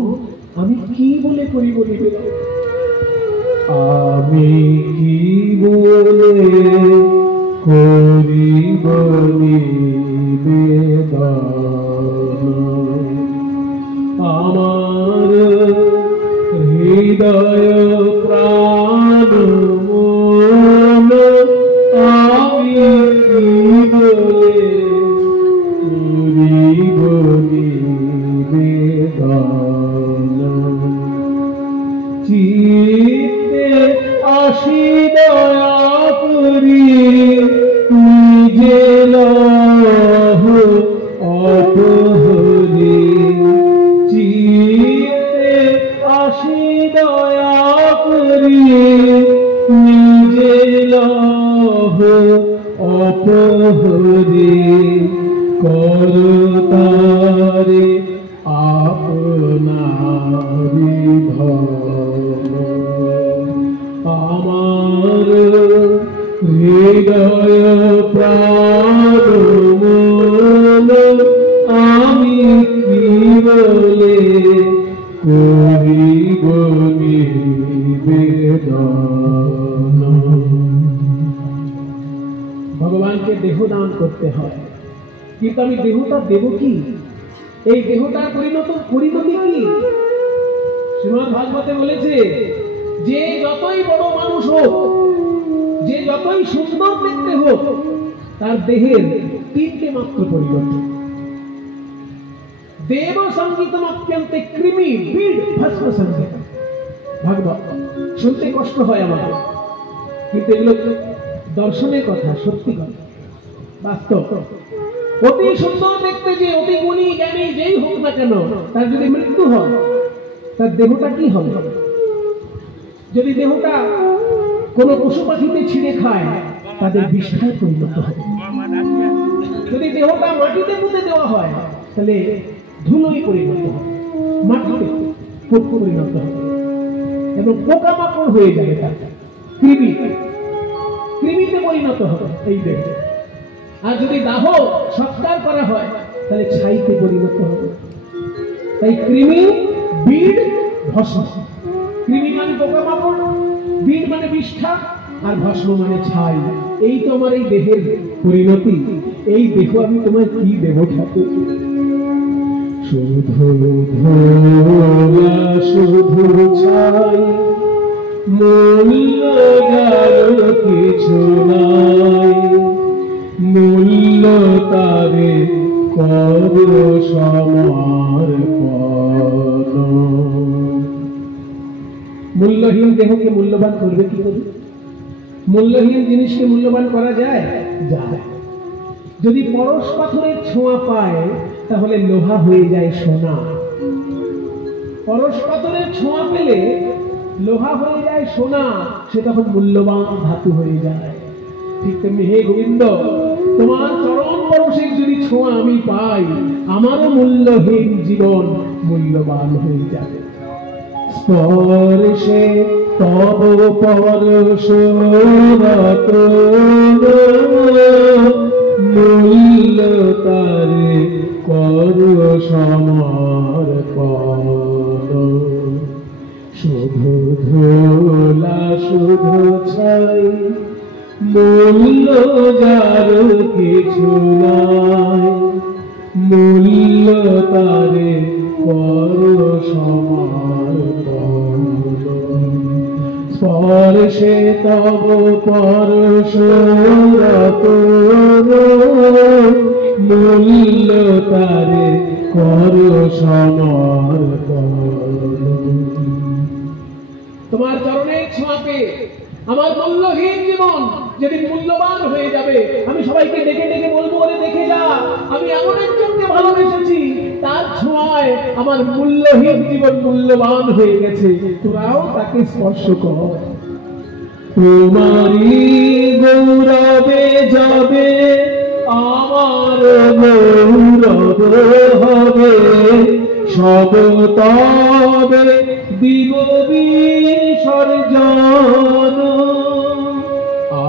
আমি কি বলে করিব নিবেদন? আমি কি বলে করিব নিবেদন? আমার হৃদয় প্রাণ মন আমি কি বলে করিব নিবেদন? চিত্তে আসি দয়া করি নিজে করতারে আপনারি ধন আমার হৃদয় প্রাণ মন আমি কি বলে করিব নিবেদন। ভগবানকে দেহ দান করতে হয়, কিন্তু আমি দেহটা দেব কি? এই দেহটার পরিণতি কি? শ্রীমদ্ ভাগবতে বলেছে যে যতই বড় মানুষ হোক, যে যতই সুন্দর দেখতে হোক, তার দেহের তিনটে মাত্র পরিবর্তন। দেব সঙ্গীতম অত্যন্তে কৃমি বীড় ভস্ম সঙ্গীত। ভাগবত শুনতে কষ্ট হয় আমার, কিন্তু এগুলো দর্শনের কথা, সত্যি কথা, বাস্তব। অতি সুন্দর দেখতে যে অতি গুণী জ্ঞানী যেই হোক না কেন, তার যদি মৃত্যু হয় তার দেহটা কি হবে? যদি দেহটা কোনো পশু পাখিতে ছিঁড়ে খায় তাদের বিষ্ঠায় পরিণত হবে। যদি দেহটা মাটিতে পুঁতে দেওয়া হয় তাহলে ধুলোয় পরিণত হবে, মাটিতে পরিণত হবে এবং পোকামাকড় হয়ে যাবে, তার কৃমিতে পরিণত হবে এই দেহ। আর যদি দাহ সৎকার করা হয় তাহলে ছাইতে পরিণত হবে। তাই কৃমি, বীড়, ভস্ম। কৃমি মানে পোকামাকড়, বীড় মানে বিষ্ঠা, আর ভস্ম মানে ছাই। এই তো আমার এই দেহের পরিণতি। এই দেহ আমি তোমায় কি দেব ঠাকুর? শুধু ধোলা শুধু ছাই, মূল্য যার কিছু নাই, মূল্য তারে কর সমর্পণ। মূল্যহীন দেহকে মূল্যবান করবে কি করে? মূল্যহীন জিনিসকে মূল্যবান করা যায়? যায়। যদি পরশ পাথরের ছোঁয়া পায় তাহলে লোহা হয়ে যায় সোনা। পরশ পাথরের ছোঁয়া পেলে লোহা হয়ে যায় সোনা, সে তখন মূল্যবান ধাতু হয়ে যায়। ঠিক তেমনি হে গোবিন্দ, তোমার চরণ পরশের যদি ছোঁয়া আমি পাই, আমারও মূল্যহীন জীবন মূল্যবান হয়ে যাবে। স্পর্শে তব পরশ রতন, মূল্য তারে কর সমর্পণ। শুধু ধোলা শুধু ছাই, মূল্য যার কিছু নাই, মূল্য তারে কর সমর্পণ। স্পর্শে তব পরশ রতন, মূল্য তারে কর সমর্পণ। তোমার চরণের ছোঁয়াতে আমার মূল্যহীন জীবন যেদিন মূল্যবান হয়ে যাবে, আমি সবাইকে ডেকে ডেকে বলবো, ওরে দেখে যা, আমি এমন একজনকে ভালোবেসেছি, তার ছোঁয়ায় আমার মূল্যহীন জীবন মূল্যবান হয়ে গেছে, তোরাও তাকে স্পর্শ কর। তোমারই গৌরবে যাবে আমার গৌরব হবে, সব তবে দিব বিসর্জন।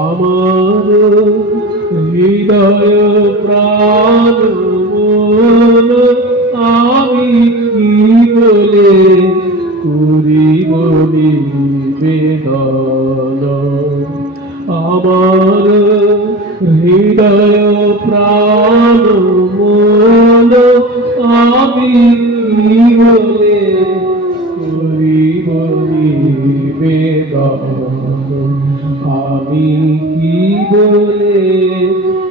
আমার হৃদয় প্রাণ মন আমি কি বলে করিব নিবেদন। আমার হৃদয় প্রাণ মন আমি কি বলে করিব নিবেদন। আমি কি বলে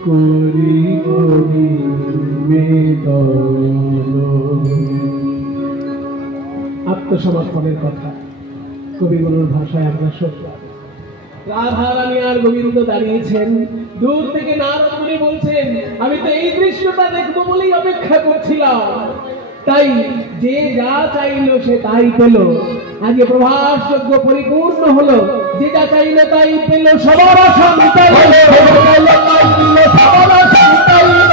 করিব নিবেদন। আত্মসমর্পণের কথা কবিগুরুর ভাষায় আমরা শুনলাম। রাধা রানী আর গোবিন্দ দাঁড়িয়েছেন, দূর থেকে নারদ মুনি বলছেন, আমি তো এই দৃশ্যটা দেখবো বলেই অপেক্ষা করছিলাম। তাই যে যা চাইলো সে তাই পেল। আজকে প্রভাস যজ্ঞ পরিপূর্ণ হলো, যে যা চাইলো তাই পেল। সবার আশা মিটাইল, সবার আশা মিটাইল।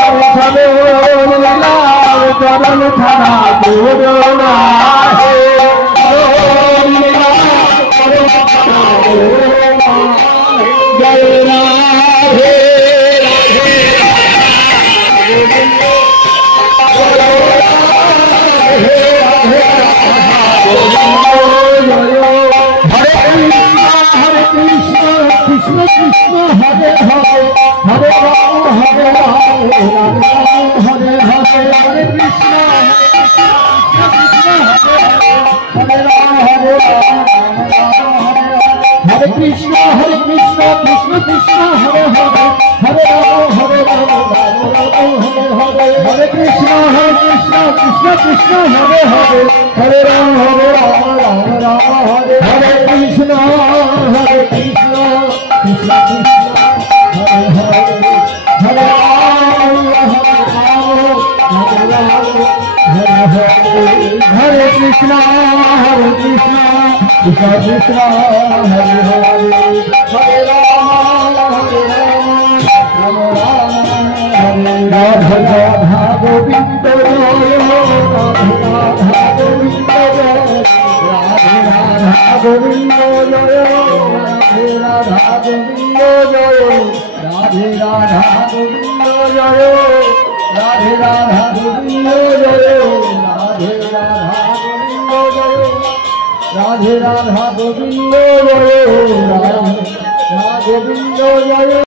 চরণ ছাড়া করুণা চরণ ছাড়া করুণা জয় রাধে হরে কৃষ্ণ কৃষ্ণ কৃষ্ণ হরে হরে হরে রাম হরে রাম রাম রাম হরে হরে হরে কৃষ্ণ হরে রাম হরে রাম হরে কৃষ্ণ কৃষ্ণ কৃষ্ণ হরে হরে হরে রাম হরে রাম রাম রাম হরে হরে হরে কৃষ্ণ কৃষ্ণ কৃষ্ণ হরে হরে হরে রাম রাম রাম হরে হরে কৃষ্ণ কৃষ্ণ কৃষ্ণ হরে হরে হরে রাম হরে কৃষ্ণ কৃষ্ণ কৃষ্ণ হরে হরে হরে রাম রাম রাম হরে রাধা রাধা গোবিন্দ রাধা গোবিন্দ রাধে রাধা গোবিন্দ জয় রাধে রাধা গোবিন্দ জয় রাধে রাধা গোবিন্দ জয় রাধে রাধা গোবিন্দ জয় রাধে রাধা গোবিন্দ জয় রাধে রাধা গোবিন্দ জয় রাধা গোবিন্দ জয়।